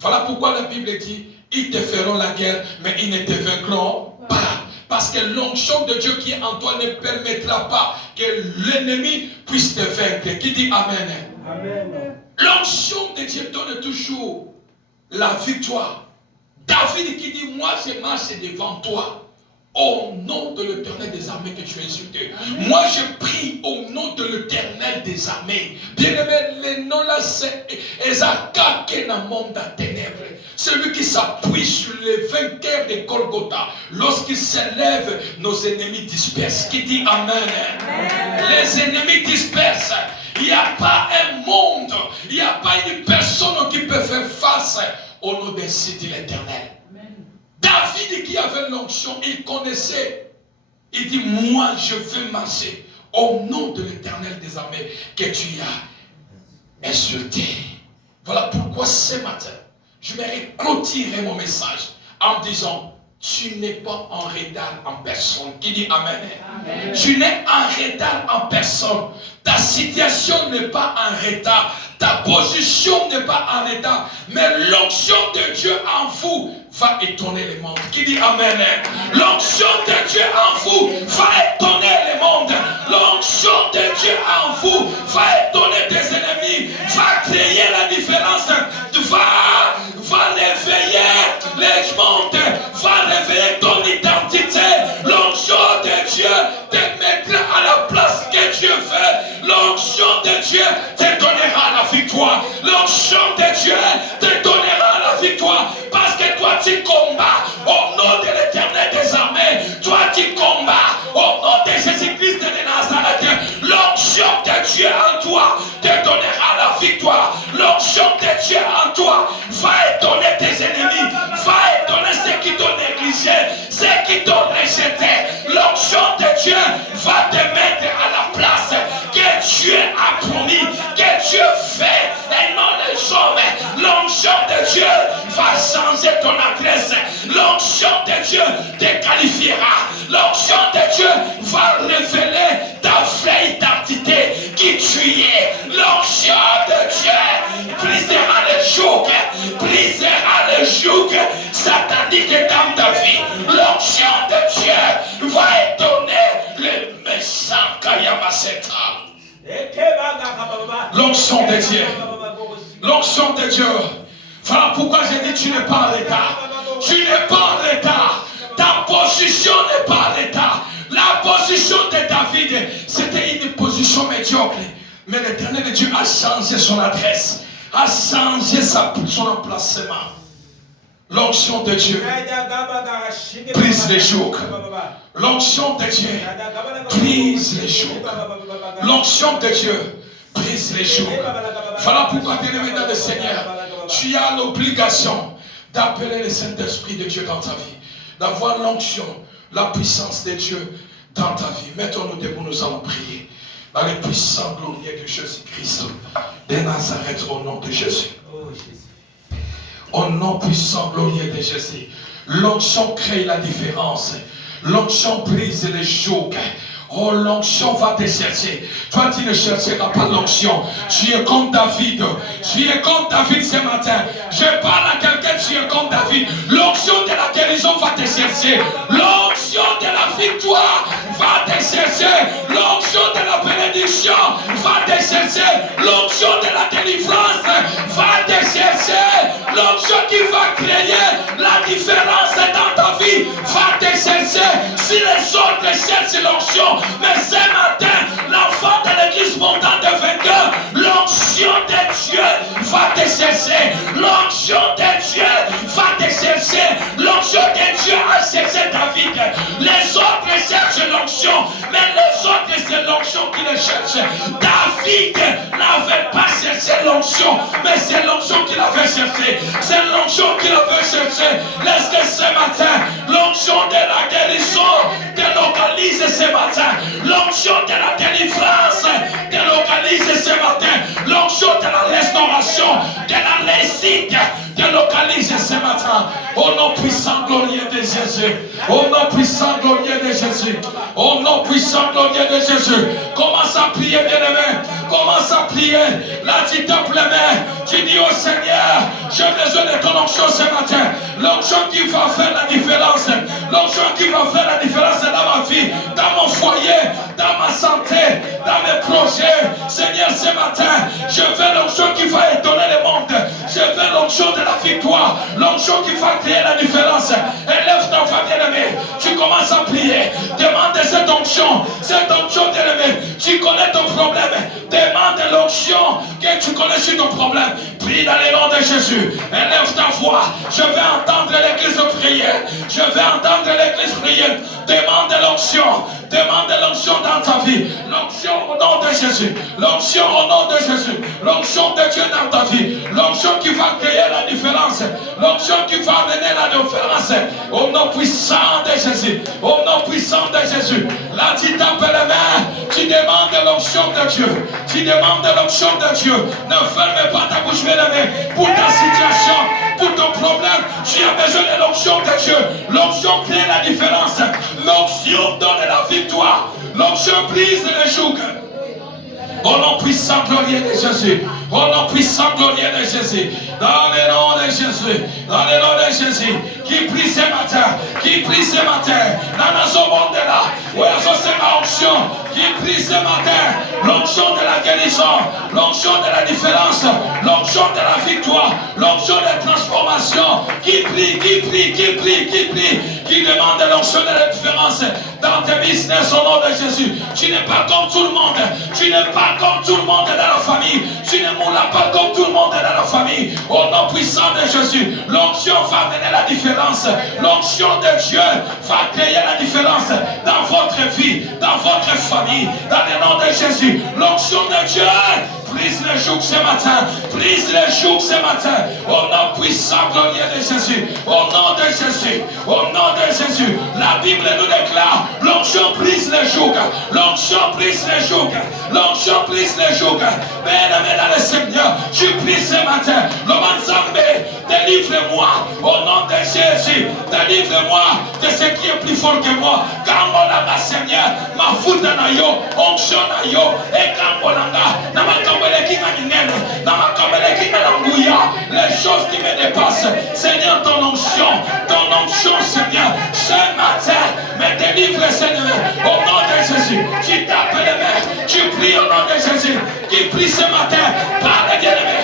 Voilà pourquoi la Bible dit, ils te feront la guerre, mais ils ne te vaincront pas. Parce que l'onction de Dieu qui est en toi ne permettra pas que l'ennemi puisse te vaincre. Qui dit Amen. Amen. L'onction de Dieu donne toujours la victoire. David qui dit, moi je marche devant toi. Au nom de l'Éternel des armées que tu as insulté. Amen. Moi je prie au nom de l'Éternel des armées. Bien-aimé, le nom là c'est Ezaka qui est dans le monde des ténèbres. Celui qui s'appuie sur les vainqueurs de Golgotha. Lorsqu'il s'élève, nos ennemis dispersent. Qui dit Amen. Amen. Les ennemis dispersent. Il n'y a pas un monde, il n'y a pas une personne qui peut faire face au nom de l'Éternel. David qui avait l'onction, il connaissait. Il dit, moi je veux marcher au nom de l'Éternel des armées que tu as insulté. Voilà pourquoi ce matin, je vais clôturer mon message en disant, tu n'es pas en retard en personne. Qui dit Amen. Amen. Tu n'es en retard en personne. Ta situation n'est pas en retard. Ta position n'est pas en retard. Mais l'onction de Dieu en vous va étonner les mondes. Qui dit Amen. L'onction de Dieu en vous va étonner les mondes. L'onction de Dieu en vous va étonner tes ennemis. Va créer la différence. Va réveiller les mondes. Va réveiller ton identité. L'onction de Dieu te mettra à la place que Dieu veut. L'onction de Dieu te donnera la victoire. L'onction de Dieu te donnera la victoire. Parce que toi tu combats au nom de l'Éternel des armées. Toi tu combats au nom de Jésus-Christ de Nazareth. L'onction de Dieu en toi te donnera la victoire. L'onction de Dieu en toi va étonner tes ennemis. Va étonner ceux qui t'ont négligé, ceux qui t'ont rejeté. L'onction de Dieu va te mettre à la place que Dieu a promis, que Dieu fait et non les hommes. L'onction de Dieu va changer ton adresse. L'onction de Dieu te qualifiera. L'onction de Dieu va révéler ta vraie identité, qui tu es. L'onction de Dieu brisera les jougs sataniques dans ta vie. L'onction de Dieu va étonner les méchants Kayamaseta. L'onction de Dieu. L'onction de Dieu. Voilà pourquoi j'ai dit tu n'es pas en retard. Tu n'es pas en retard. Ta position n'est pas en retard. La position de David, c'était une position médiocre. Mais l'Éternel de Dieu a changé son adresse, a changé son emplacement. L'onction de Dieu brise les jougs. L'onction de Dieu brise les jougs. L'onction de Dieu brise les jougs. Voilà pourquoi, bien-aimé dans le Seigneur, tu as l'obligation d'appeler le Saint-Esprit de Dieu dans ta vie, d'avoir l'onction, la puissance de Dieu dans ta vie. Mettons-nous debout, nous allons prier. Dans le puissant glorieux de Jésus-Christ de Nazareth, au nom de Jésus. Au nom puissant glorieux de Jésus. L'onction crée la différence. L'onction brise les jougs. Oh, l'onction va te chercher. Toi, tu ne chercheras pas l'onction. Tu es comme David. Tu es comme David ce matin. Je parle à quelqu'un, tu es comme David. L'onction de la guérison va te chercher. L'onction de la victoire va te chercher. L'onction de la bénédiction va te chercher. L'onction de la délivrance va te chercher. L'onction qui va créer la différence dans ta vie va te chercher. Si les autres cherchent l'onction, mais ce matin, l'enfant de l'église montant de vainqueur, l'onction de Dieu va te chercher. L'onction de Dieu va te chercher. L'onction de Dieu a cherché David. Les autres cherchent l'onction, mais les autres, c'est l'onction qui les cherche. David n'avait pas cherché l'onction, mais c'est l'onction qu'il avait cherché. C'est l'onction qu'il avait cherché. Est-ce que ce matin, l'onction de la guérison te localise ce matin? L'onction de la délivrance te localise ce matin. L'onction de la restauration, de la réussite te localise ce matin. Au nom puissant glorieux de Jésus. Au nom puissant glorieux de Jésus. Au nom puissant glorieux de Jésus. Commence à prier, bien-aimé. Commence à prier. Là, tu tapes les mains. Tu dis au Seigneur, j'ai besoin de ton onction ce matin. L'onction qui va faire la différence. L'onction qui va faire la différence dans ma vie, dans mon foyer, dans ma santé, dans mes projets. Seigneur, ce matin, je veux l'onction qui va étonner le monde. Je veux l'onction de la victoire. L'onction qui va créer la différence. Élève ta femme bien-aimée. Tu commences à prier. Demande cette onction. Cette onction bien-aimée. Tu connais ton problème. Demande l'onction que tu connais sur ton problème. Prie dans le nom de Jésus. Élève ta voix. Je vais entendre l'église prier. Je vais entendre l'église prier. Demande l'onction. Demande l'onction dans ta vie. L'onction au nom de Jésus. L'onction au nom de Jésus. L'onction de Dieu dans ta vie. L'onction qui va créer la différence. L'onction qui va amener la différence. Au nom puissant de Jésus. Au nom puissant de Jésus. Là, tu tapes les mains. Tu demandes l'onction de Dieu. Tu demandes l'onction de Dieu. Ne ferme pas ta bouche, mes amis. Pour ta situation, pour ton problème, tu as besoin de l'onction de Dieu. L'onction crée la différence. L'onction donne la victoire. L'onction brise les jougs. Au nom puissant glorieux de Jésus. Au nom puissant glorieux de Jésus. Dans le nom de Jésus. Dans le nom de Jésus. Qui prie ce matin. Qui prie ce matin. Dans ce monde là. Où est-ce que ma onction. Qui prie ce matin. L'onction de la guérison. L'onction de la différence. L'onction de la victoire. L'onction de la transformation. Qui prie, qui prie, qui prie, qui prie. Qui demande l'onction de la différence dans tes business au nom de Jésus. Tu n'es pas comme tout le monde. Tu n'es pas comme tout le monde dans la famille. Tu ne moulas pas comme tout le monde dans la famille. Au nom puissant de Jésus, l'onction va amener la différence. L'onction de Dieu va créer la différence dans votre vie, dans votre famille, dans le nom de Jésus. L'onction de Dieu brise le joug ce matin. Brise le joug ce matin. Au nom puissant, glorieux de Jésus. Au nom de Jésus. Au nom de Jésus. La Bible nous déclare, l'onction brise le joug. L'onction brise le joug. L'onction brise le joug. Bien-aimé dans le Seigneur, je prie ce matin. L'homme Zambé, délivre-moi. Au nom de Jésus. Délivre-moi de ce qui est plus fort que moi. Quand mon âme, Seigneur, ma foute na yo, onction na yo, et quand mon âme, les choses qui me dépassent, Seigneur, ton onction, Seigneur, ce matin, me délivre, Seigneur, au nom de Jésus. Tu tapes les mains, tu pries au nom de Jésus, qui prie ce matin, parle bien-aimé,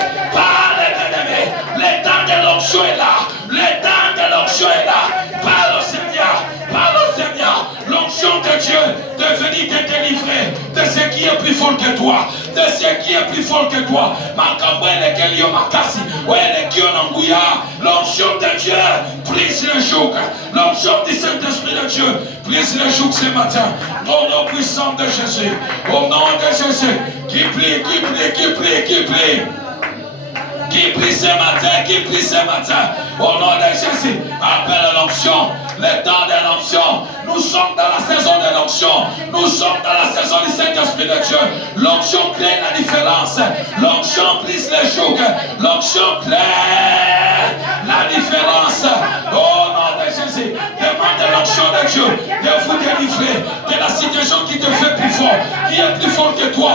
le temps de l'onction est là, le temps de l'onction est là, parle au Seigneur, l'onction de Dieu de venir te délivrer de ce qui est plus fort que toi, de ce qui est plus fort que toi. L'onction de Dieu brise le joug, l'onction du Saint-Esprit de Dieu brise le joug ce matin, au nom puissant de Jésus, au nom de Jésus, qui prie, qui prie ce matin, au nom de Jésus, appelle l'onction, le temps de l'onction. Nous sommes dans la saison de l'onction, nous sommes dans la saison du Saint-Esprit de Dieu. L'onction crée la différence, l'onction brise le joug, l'onction crée la différence. Au nom de Jésus, demande l'onction de Dieu de vous délivrer de la situation qui te fait plus fort, qui est plus fort que toi.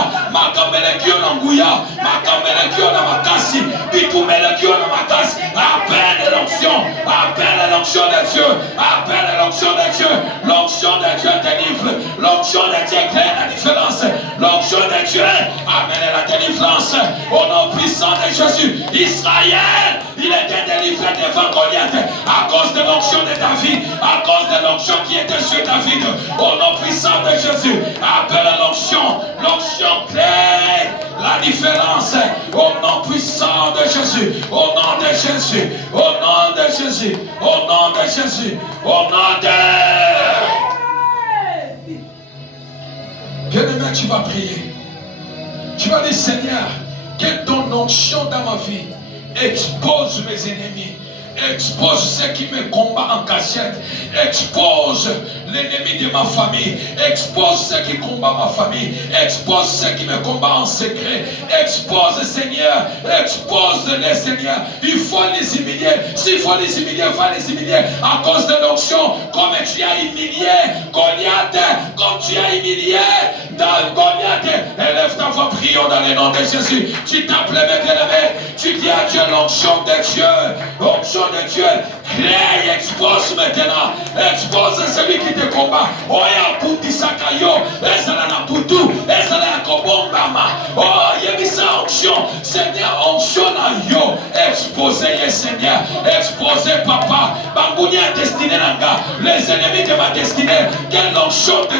Appelle l'onction de Dieu, appelle l'onction de Dieu. L'onction de Dieu délivre, l'onction de Dieu crée la différence, l'onction de Dieu amène la délivrance. Au nom puissant de Jésus, Israël, il était délivré devant Goliath à cause de l'onction de David, à cause de l'onction qui était sur David. Au nom puissant de Jésus, appelle l'onction, l'onction crée la différence. Au nom puissant de Jésus, au nom de Jésus, au nom de Jésus, au nom de Jésus, au nom de... Bien-aimé, tu vas prier. Tu vas dire, Seigneur, que ton onction dans ma vie expose mes ennemis. Expose ceux qui me combattent en cachette. Expose l'ennemi de ma famille. Expose ceux qui combattent ma famille. Expose ceux qui me combattent en secret. Expose, Seigneur. Expose-les, Seigneur. Il faut les humilier. S'il faut les humilier, va les humilier à cause de l'onction. Comme tu as humilié Goliath, comme tu as humilié dans Goliath, élève ta voix, prions dans le nom de Jésus. Tu t'appelles mes bien-aimés. Tu dis à Dieu l'onction de Dieu. L'onction de Dieu, crée, expose maintenant, expose celui qui te combat. Oya puti sakayo, ezala na putu, ezala na kobombama. Oh, yebisa onction, Seigneur, onction na yo, exposez Seigneur, exposez papa, bangunia destinée nanga, les ennemis de ma destinée, que l'onction de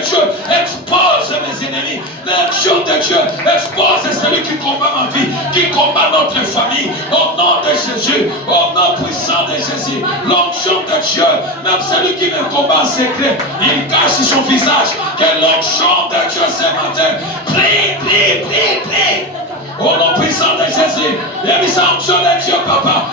Dieu expose mes ennemis, l'onction de Dieu expose celui qui combat ma vie, qui combat notre famille, au nom de Jésus, au nom puissant de Jésus, l'onction de Dieu, même celui qui me combat en secret, il cache son visage, que l'onction de Dieu ce matin, prie, au nom puissant de Jésus, l'onction de Dieu, papa,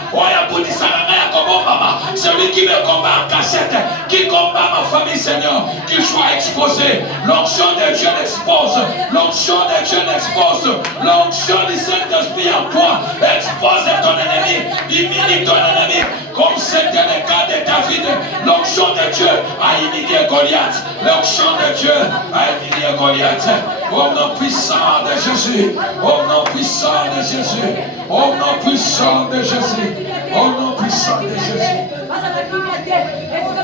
celui qui me combat en cachette, qui combat ma famille, Seigneur, qu'il soit exposé, l'onction de Dieu l'expose, l'onction de Dieu l'expose, l'onction du Saint-Esprit en toi, expose ton ennemi, humilie ton ennemi, comme c'était le cas de David, l'onction de Dieu a humilié Goliath, l'onction de Dieu a humilié Goliath, au nom puissant de Jésus, au nom puissant de Jésus, au nom puissant de Jésus, au nom puissant de Jésus.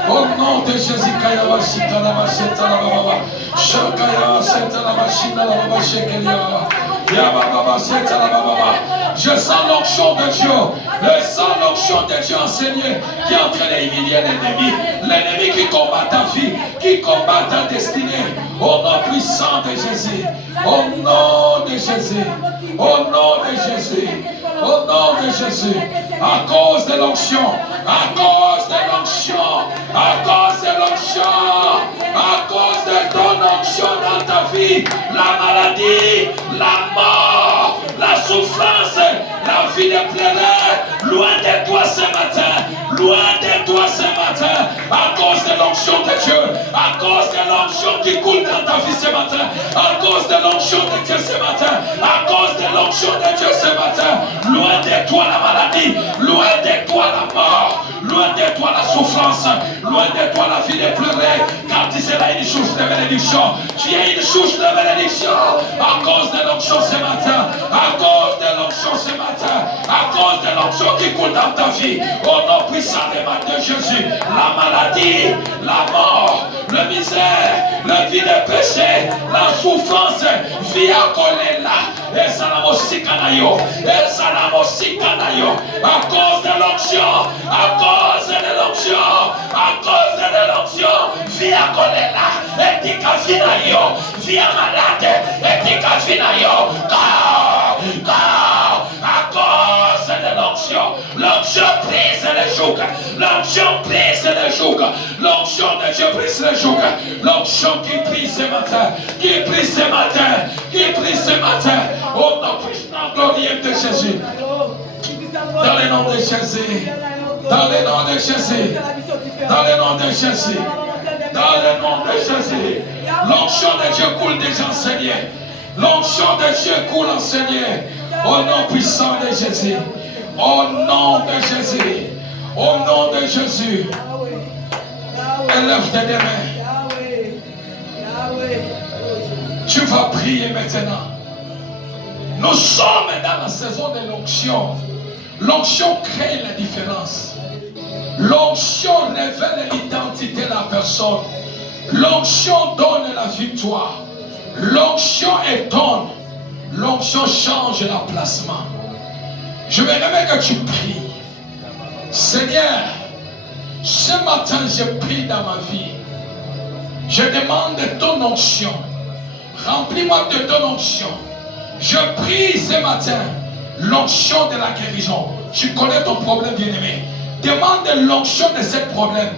Au nom de Jésus, Kaya Bashita la Basheta la Baba, Shakaya Seta la Bashina la Baba Shekelia, Yababa Seta la Baba, Je sens l'onction de Dieu. Je sens l'onction de Dieu enseigné qui est en train d'humilier l'ennemi. L'ennemi qui combat ta vie, qui combat ta destinée. Au nom puissant de Jésus. Au nom de Jésus. Au nom de Jésus. Au nom de Jésus. À cause de l'onction. À cause de l'onction. À cause de l'onction. À cause de ton onction dans ta vie. La maladie. La mort. La souffrance. La vie de pleurer. Loin de toi ce matin. Loin de toi ce matin. À cause de l'onction de Dieu. À cause de l'onction qui coule dans ta vie ce matin. À cause de l'onction de Dieu ce matin. À cause de l'onction de Dieu ce matin. Loin de toi la maladie. Loin de toi la mort. Loin de toi la souffrance. Loin de toi la vie de pleurer. Car tu seras une source de bénédiction. Tu es une source de bénédiction. À cause de l'onction ce matin. À cause de l'onction ce matin. À cause de l'onction qui coule dans ta vie. Au nom puissant de Jésus. La maladie. La mort. Le misère. La vie de péché. La souffrance. Via Kolela. Et Salamosicanayo. Et Salamosicanayo. À cause de l'onction. À cause de l'onction. À cause de l'onction. Via Kolela. Et Tikafinayo. Via malade. Et Tikafinayo. Go. À cause de l'onction. L'onction brise le joug. L'onction brise le joug. L'onction de Dieu brise le joug. L'onction qui brise ce matin. Qui brise ce matin. Qui brise ce matin. Au nom puissant glorieux de Jésus. Dans le nom de Jésus. Dans le nom de Jésus. Dans le nom de Jésus. Dans le nom de Jésus. L'onction de Dieu coule déjà enseigné. L'onction de Dieu coule enseigné. Au nom puissant de Jésus. Au nom de Jésus. Au nom de Jésus. Élève tes deux mains. Tu vas prier maintenant. Nous sommes dans la saison de l'onction. L'onction crée la différence. L'onction révèle l'identité de la personne. L'onction donne la victoire. L'onction étonne. L'onction change l'emplacement. Je vais aimer que tu pries. Seigneur, ce matin je prie dans ma vie. Je demande ton onction. Remplis-moi de ton onction. Je prie ce matin l'onction de la guérison. Tu connais ton problème, bien-aimé. Demande l'onction de ce problème.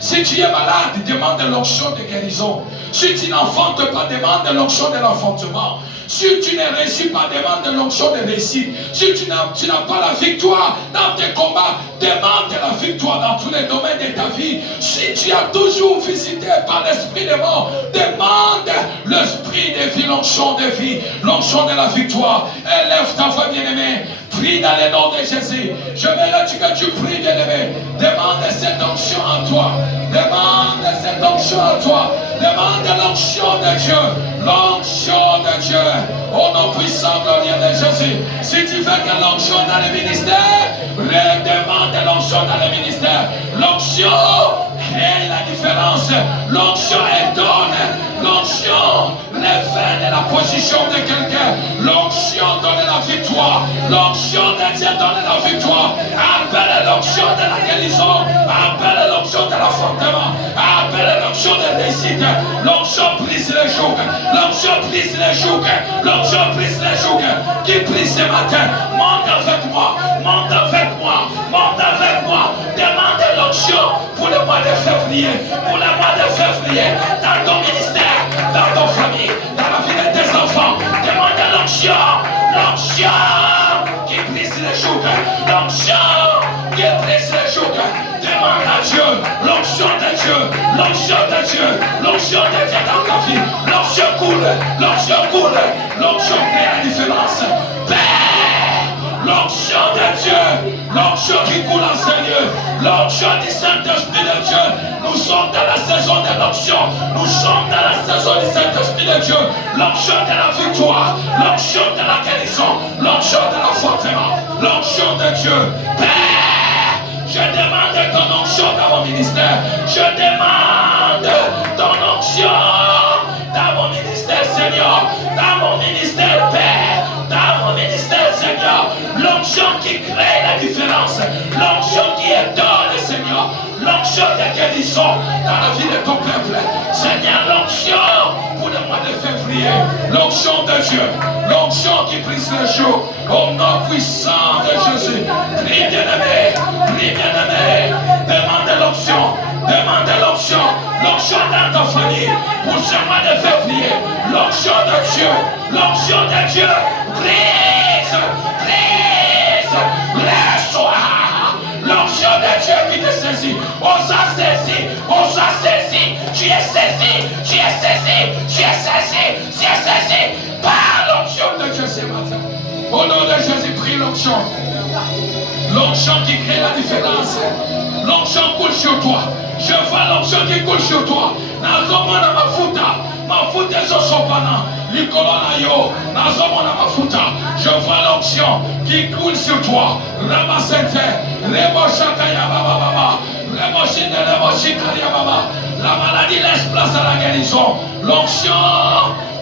Si tu es malade, demande l'onction de guérison. Si tu n'enfantes pas, demande l'onction de l'enfantement. Si tu ne réussis pas, demande l'onction de réussite. Si tu n'as pas la victoire dans tes combats, demande la victoire dans tous les domaines de ta vie. Si tu as toujours visité par l'esprit de mort, demande l'esprit de vie, l'onction de vie, l'onction de la victoire. Élève ta voix, bien-aimée. Prie dans le nom de Jésus. Je verrai que tu pries, bien-aimé. Demande cette onction en toi. Demande cette onction en toi. Demande l'onction de Dieu. L'onction de Dieu. Au nom puissant, glorieux de Jésus. Si tu veux que l'onction dans le ministère, redemande l'onction dans le ministère. L'onction crée la différence. L'onction étonne. L'onction révèle la position de quelqu'un. L'onction donne la victoire. L'onction de Dieu donne la victoire. Appelle l'onction de la guérison. Appelle l'onction de l'affrontement. Appelle l'onction de réussite. L'onction brise les jougs. L'onction brise les jougs. L'onction brise les jougs. Qui brise ce matin. Monte avec moi. Monte avec moi. Monte avec moi. Demande l'onction pour le mois de février. Pour le mois de février. Dans ton ministère. Dans ton famille. Dans la vie de tes enfants. Demande l'onction. L'onction qui brise les jougs. L'onction qui brise les jougs. Demande à Dieu. L'onction de Dieu. L'onction de Dieu. L'onction de Dieu dans ta vie. L'onction coule. L'onction coule. L'onction crée la différence. Père, l'onction de Dieu. L'onction qui coule en Seigneur. L'onction du Saint-Esprit de Dieu. Nous sommes dans la saison de l'onction. Nous sommes dans la saison du Saint-Esprit de Dieu. L'onction de la victoire. L'onction de la guérison. L'onction de l'affrontement. L'onction de Dieu. Père, je demande ton onction dans mon ministère. Je demande ton onction dans mon ministère, Seigneur. Dans mon ministère, Père. Dans mon ministère, Seigneur. L'onction qui crée la différence. L'onction qui étonne, Seigneur. L'onction de guérison dans la vie de ton peuple. Seigneur, l'onction pour le mois de février. L'onction de Dieu. L'onction qui brise le jour. Au nom puissant de Jésus. Prie bien-aimé. Prie bien-aimé. Demande l'onction. Demande l'onction. L'onction dans ta famille. Pour ce mois de février. L'onction de Dieu. L'onction de Dieu. Brise. Brise. Reçois. L'onction de Dieu qui te saisit. On s'en saisit. On s'en saisit. Tu es saisi. Tu es saisi. Tu es saisi. Tu es saisi. Par l'onction de Dieu ce matin. Au nom de Jésus, prie l'onction. L'onction qui crée la différence. L'onction coule sur toi. Je vois l'onction qui coule sur toi. Nazomona mafuta. Mafuta sopana. Likolola yo. Nazomona mafuta. Je vois l'onction qui coule sur toi. Ramasente. Rebo shakaya baba baba. Rebo shinde rebo shikaya baba. La maladie laisse place à la guérison. L'onction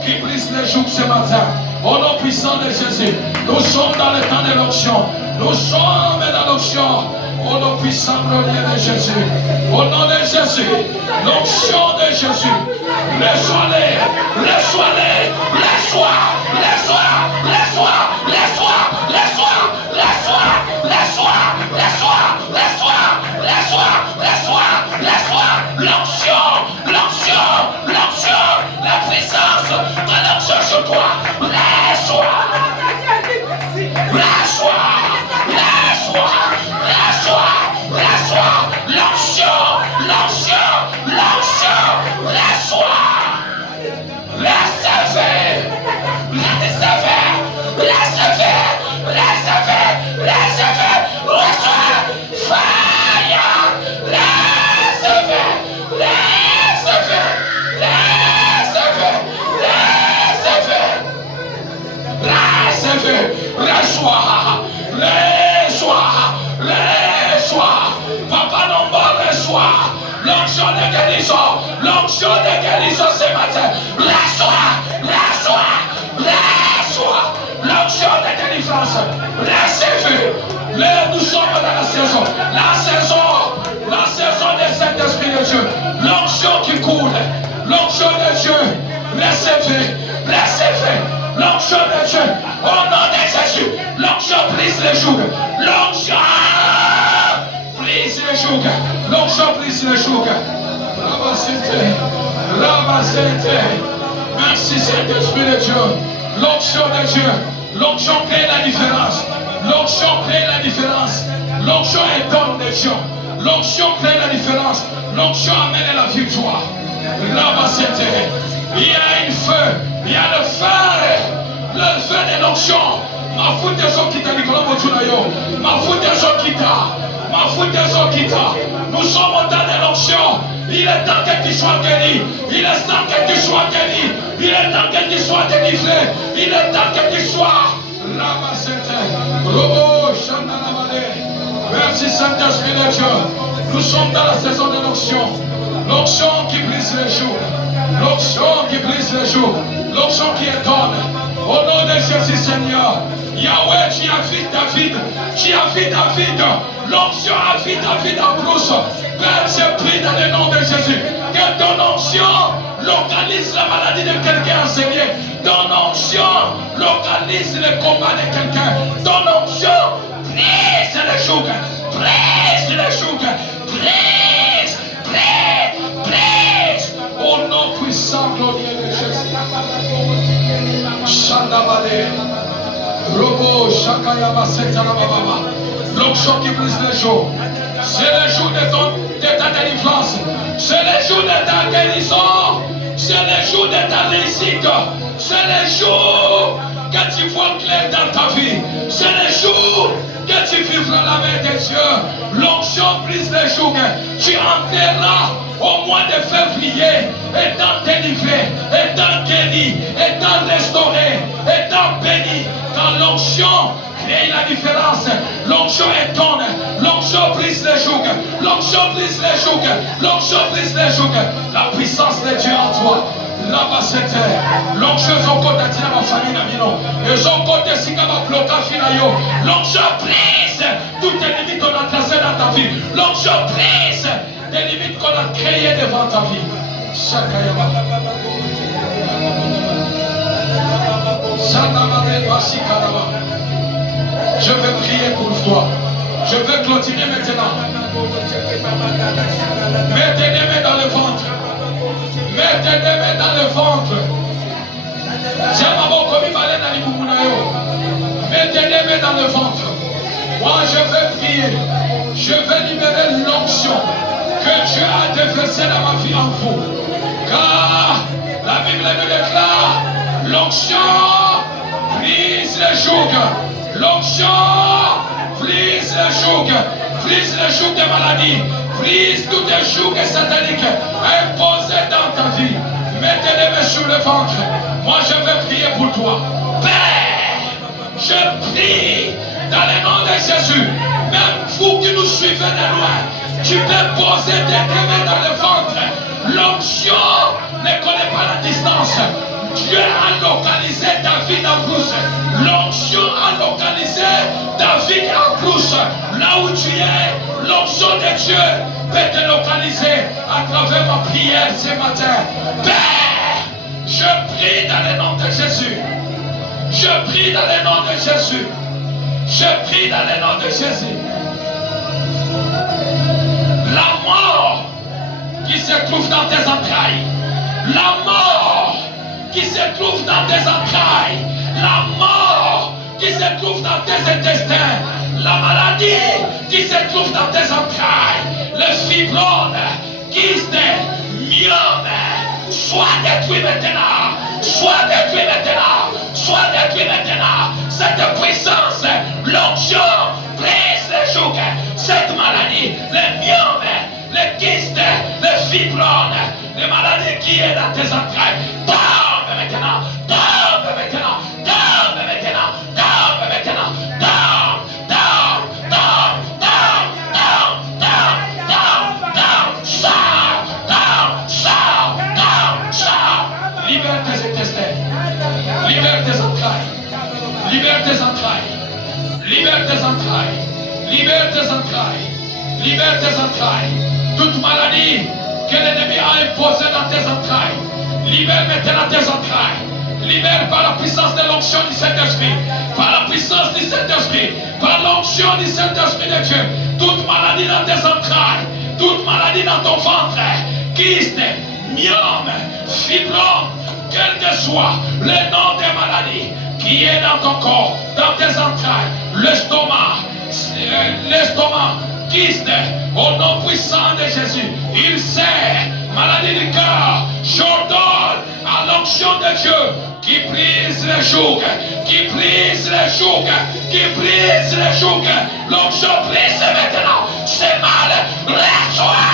qui brise les jougs ce matin. Au nom puissant de Jésus. Nous sommes dans le temps de l'onction. Nous sommes dans l'onction. Au nom puissant de Jésus. Au nom de Jésus. L'onction de Jésus. Reçois-les. Reçois-les. Reçois. Reçois. Reçois. Reçois. Reçois. Reçois. Reçois. Reçois. Reçois. Reçois. Reçois. Reçois. L'onction. L'onction. L'onction. La puissance de l'onction sur toi. Reçois. Reçois. Reçois. Reçois. Reçois. L'onction. L'onction. L'onction. Reçois. Recevez. Recevez. Recevez. Recevez. Recevez. Reçois. Fire. Recevez. Recevez. Recevez. Recevez. Recevez. Reçois. Reçois. Reçois. Papa Nomba, reçois. L'onction de guérison. L'onction de guérison ce matin. Reçois. Reçois. Reçois. L'onction de délivrance. Recevez. Nous sommes dans la saison. La saison des Saint-Esprit de Dieu. L'onction qui coule. L'onction de Dieu. Recevez. Recevez. L'onction de Dieu. Au nom de Jésus. L'onction brise les jougs. L'onction brise les jougs. L'onction brise les jougs. Rabassete. Rabassete. Merci Saint-Esprit de Dieu. L'onction de Dieu. L'onction crée la différence. L'onction crée la différence. L'onction étonne des gens. L'onction crée la différence. L'onction amène la victoire. Rabassete. Il y a une feu. Il y a le feu. Le feu de l'onction. Ma foute des gens qui t'a dit ma foute des gens qui t'a. Ma foute des gens qui t'a. Nous sommes au temps de l'onction. Il est temps que tu sois guéri. Il est temps que tu sois guéri. Il est temps que tu sois délivré. Il est temps que tu sois. Merci Saint-Esprit de Dieu. Nous sommes dans la saison de l'onction. L'onction qui brise les jours. L'onction qui brise les jours. L'onction qui étonne. Au nom de Jésus Seigneur. Yahweh, tu as vu David. Tu as vu David. L'onction a vu David en plus. Père, je prie dans le nom de Jésus. Que ton onction localise la maladie de quelqu'un enseigné. Ton onction localise le combat de quelqu'un. Ton onction brise le joug. Brise le joug. Brise. Brise. Brise. Au nom puissant, glorieux de Jésus. Shandabale. Robo Shakayaba Setarababa. L'onction qui brise les jours. C'est le jour de ta délivrance. C'est le jour de ta guérison. C'est le jour de ta réussite. C'est le jour que tu vois clair dans ta vie. C'est le jour que tu vivras la main de Dieu. L'onction brise les jours. Tu entreras au mois de février, étant délivré, étant guéri, étant restauré, étant béni. Quand l'onction crée la différence, l'onction étonne, l'onction brise les jougs, l'onction brise les jougs, l'onction brise les jougs. La puissance de Dieu en toi. Rabasete, l'onction zokota tina ma famille na mino, et zokote sika ma bloka finayo, l'onction brise toutes les limites qu'on a tracées dans ta vie, l'onction brise des limites qu'on a créées devant ta vie. Shakayaba. Je veux prier pour toi. Je veux clôturer maintenant. Mets tes mains dans le ventre. Mets tes mains dans le ventre. Mets tes mains dans le ventre. Moi je veux prier. Je veux libérer l'onction que Dieu a déversée dans ma vie en vous. Car la Bible nous déclare l'onction brise les jougs. L'onction brise les jougs. Brise les jougs des maladies. Brise tous les jougs sataniques imposés dans ta vie. Mettez les mains sur le ventre. Moi je veux prier pour toi. Père, je prie dans le nom de Jésus. Même vous qui nous suivez de loin, tu peux poser tes mains dans le ventre. L'onction ne connaît pas la distance. Dieu a localisé David en brousse. L'onction a localisé David en brousse. Là où tu es, l'onction de Dieu peut te localiser à travers ma prière ce matin. Père, je prie dans le nom de Jésus. Je prie dans le nom de Jésus. Je prie dans le nom de Jésus. La mort qui se trouve dans tes entrailles. La mort qui se trouve dans tes entrailles, la mort qui se trouve dans tes intestins, la maladie qui se trouve dans tes entrailles, le fibrome, kyste, myome, soit détruit maintenant, soit détruit maintenant, soit détruit maintenant. Cette puissance, l'onction, brise les jougs, cette maladie, le myome, le kyste, le fibrome, les maladies qui est dans tes entrailles, tombe maintenant, tombe maintenant, tombe maintenant, tombe maintenant, tombe, tombe, tombe, tombe, tombe, tombe, tombe, tombe, sors, tombe, sors, tombe, sors. Libère tes intestins, libère tes entrailles, libère tes entrailles, libère tes entrailles, libère tes entrailles, libère tes entrailles. Toute maladie que l'ennemi a imposée dans tes entrailles, libère maintenant tes entrailles. Libère par la puissance de l'onction du Saint-Esprit, par la puissance du Saint-Esprit, par l'onction du Saint-Esprit de Dieu. Toute maladie dans tes entrailles, toute maladie dans ton ventre, kyste, myome, fibrome, quel que soit le nom des maladies qui est dans ton corps, dans tes entrailles, l'estomac, kyste, au nom puissant de Jésus, il sait, maladie du cœur, j'ordonne à l'onction de Dieu qui brise les jougs, qui brise les jougs, qui brise les jougs. L'onction brise maintenant, c'est mal, reçois.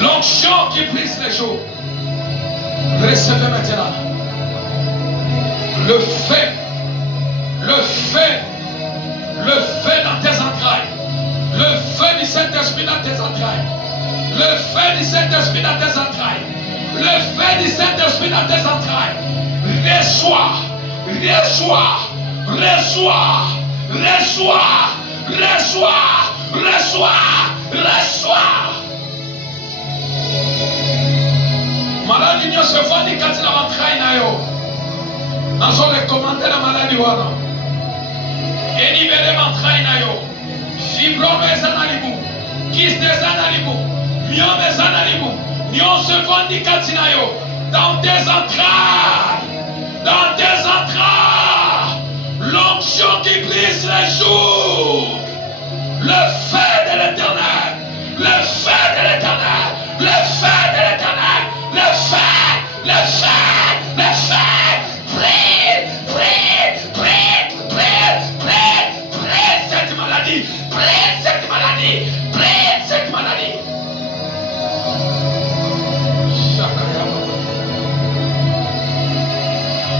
L'onction qui brise les jougs, recevez maintenant le fait dans tes entrailles, le feu du Saint-Esprit dans tes entrailles, le feu du Saint-Esprit dans tes entrailles, le feu du Saint-Esprit dans tes entrailles. Reçois, reçois, reçois, reçois, reçois, reçois, reçois. Maladie ne se fait ni quand tu n'as entrailles. Nous allons recommander la maladie. Et libérer m'entraille na yo. Fibrome ezanalibu. Kyste ezanalibu. Myome ezanalibu. Nyon se vendi katina yo. Dans tes entrailles. Dans tes entrailles. L'onction qui brise les jours. Le feu de l'éternel. Le feu de l'éternel. Le feu de l'éternel. Le feu. Le feu. Le feu. Prie. Prie. Prie. Prie. Prie cette maladie, prie cette maladie, prie cette maladie.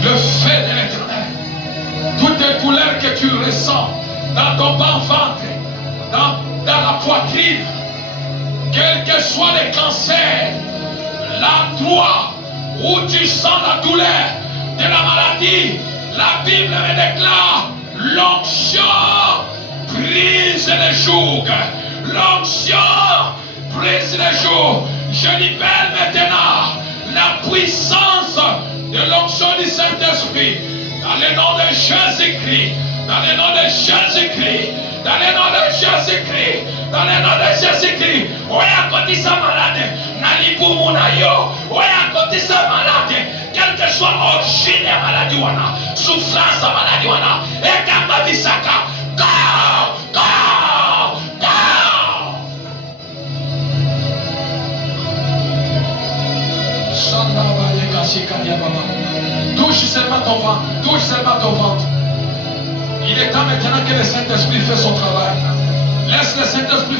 Le feu de l'éternel, toutes les douleurs que tu ressens dans ton bas ventre, dans la poitrine, Quel que soit le cancer, l'endroit où tu sens la douleur de la maladie, la Bible me déclare l'onction brise le joug. L'onction brise le joug. Je libère maintenant la puissance de l'onction du Saint-Esprit dans le nom de Jésus-Christ. Dans le nom de Jésus-Christ. Dans le nom de Jésus-Christ. Dans le nom de Jésus-Christ. Oya kotisa malade. Nalibumu na yo. Oya kotisa malade. Quel que soit l'origine de la maladie wana. Souffrance de la maladie wana. Ekamba bisaka. Go! Go! Go! Shandaba yekashika diababa. Touche seulement ton ventre. Touche seulement ton ventre. Il est temps maintenant que le Saint-Esprit fait son travail. Laisse le Saint-Esprit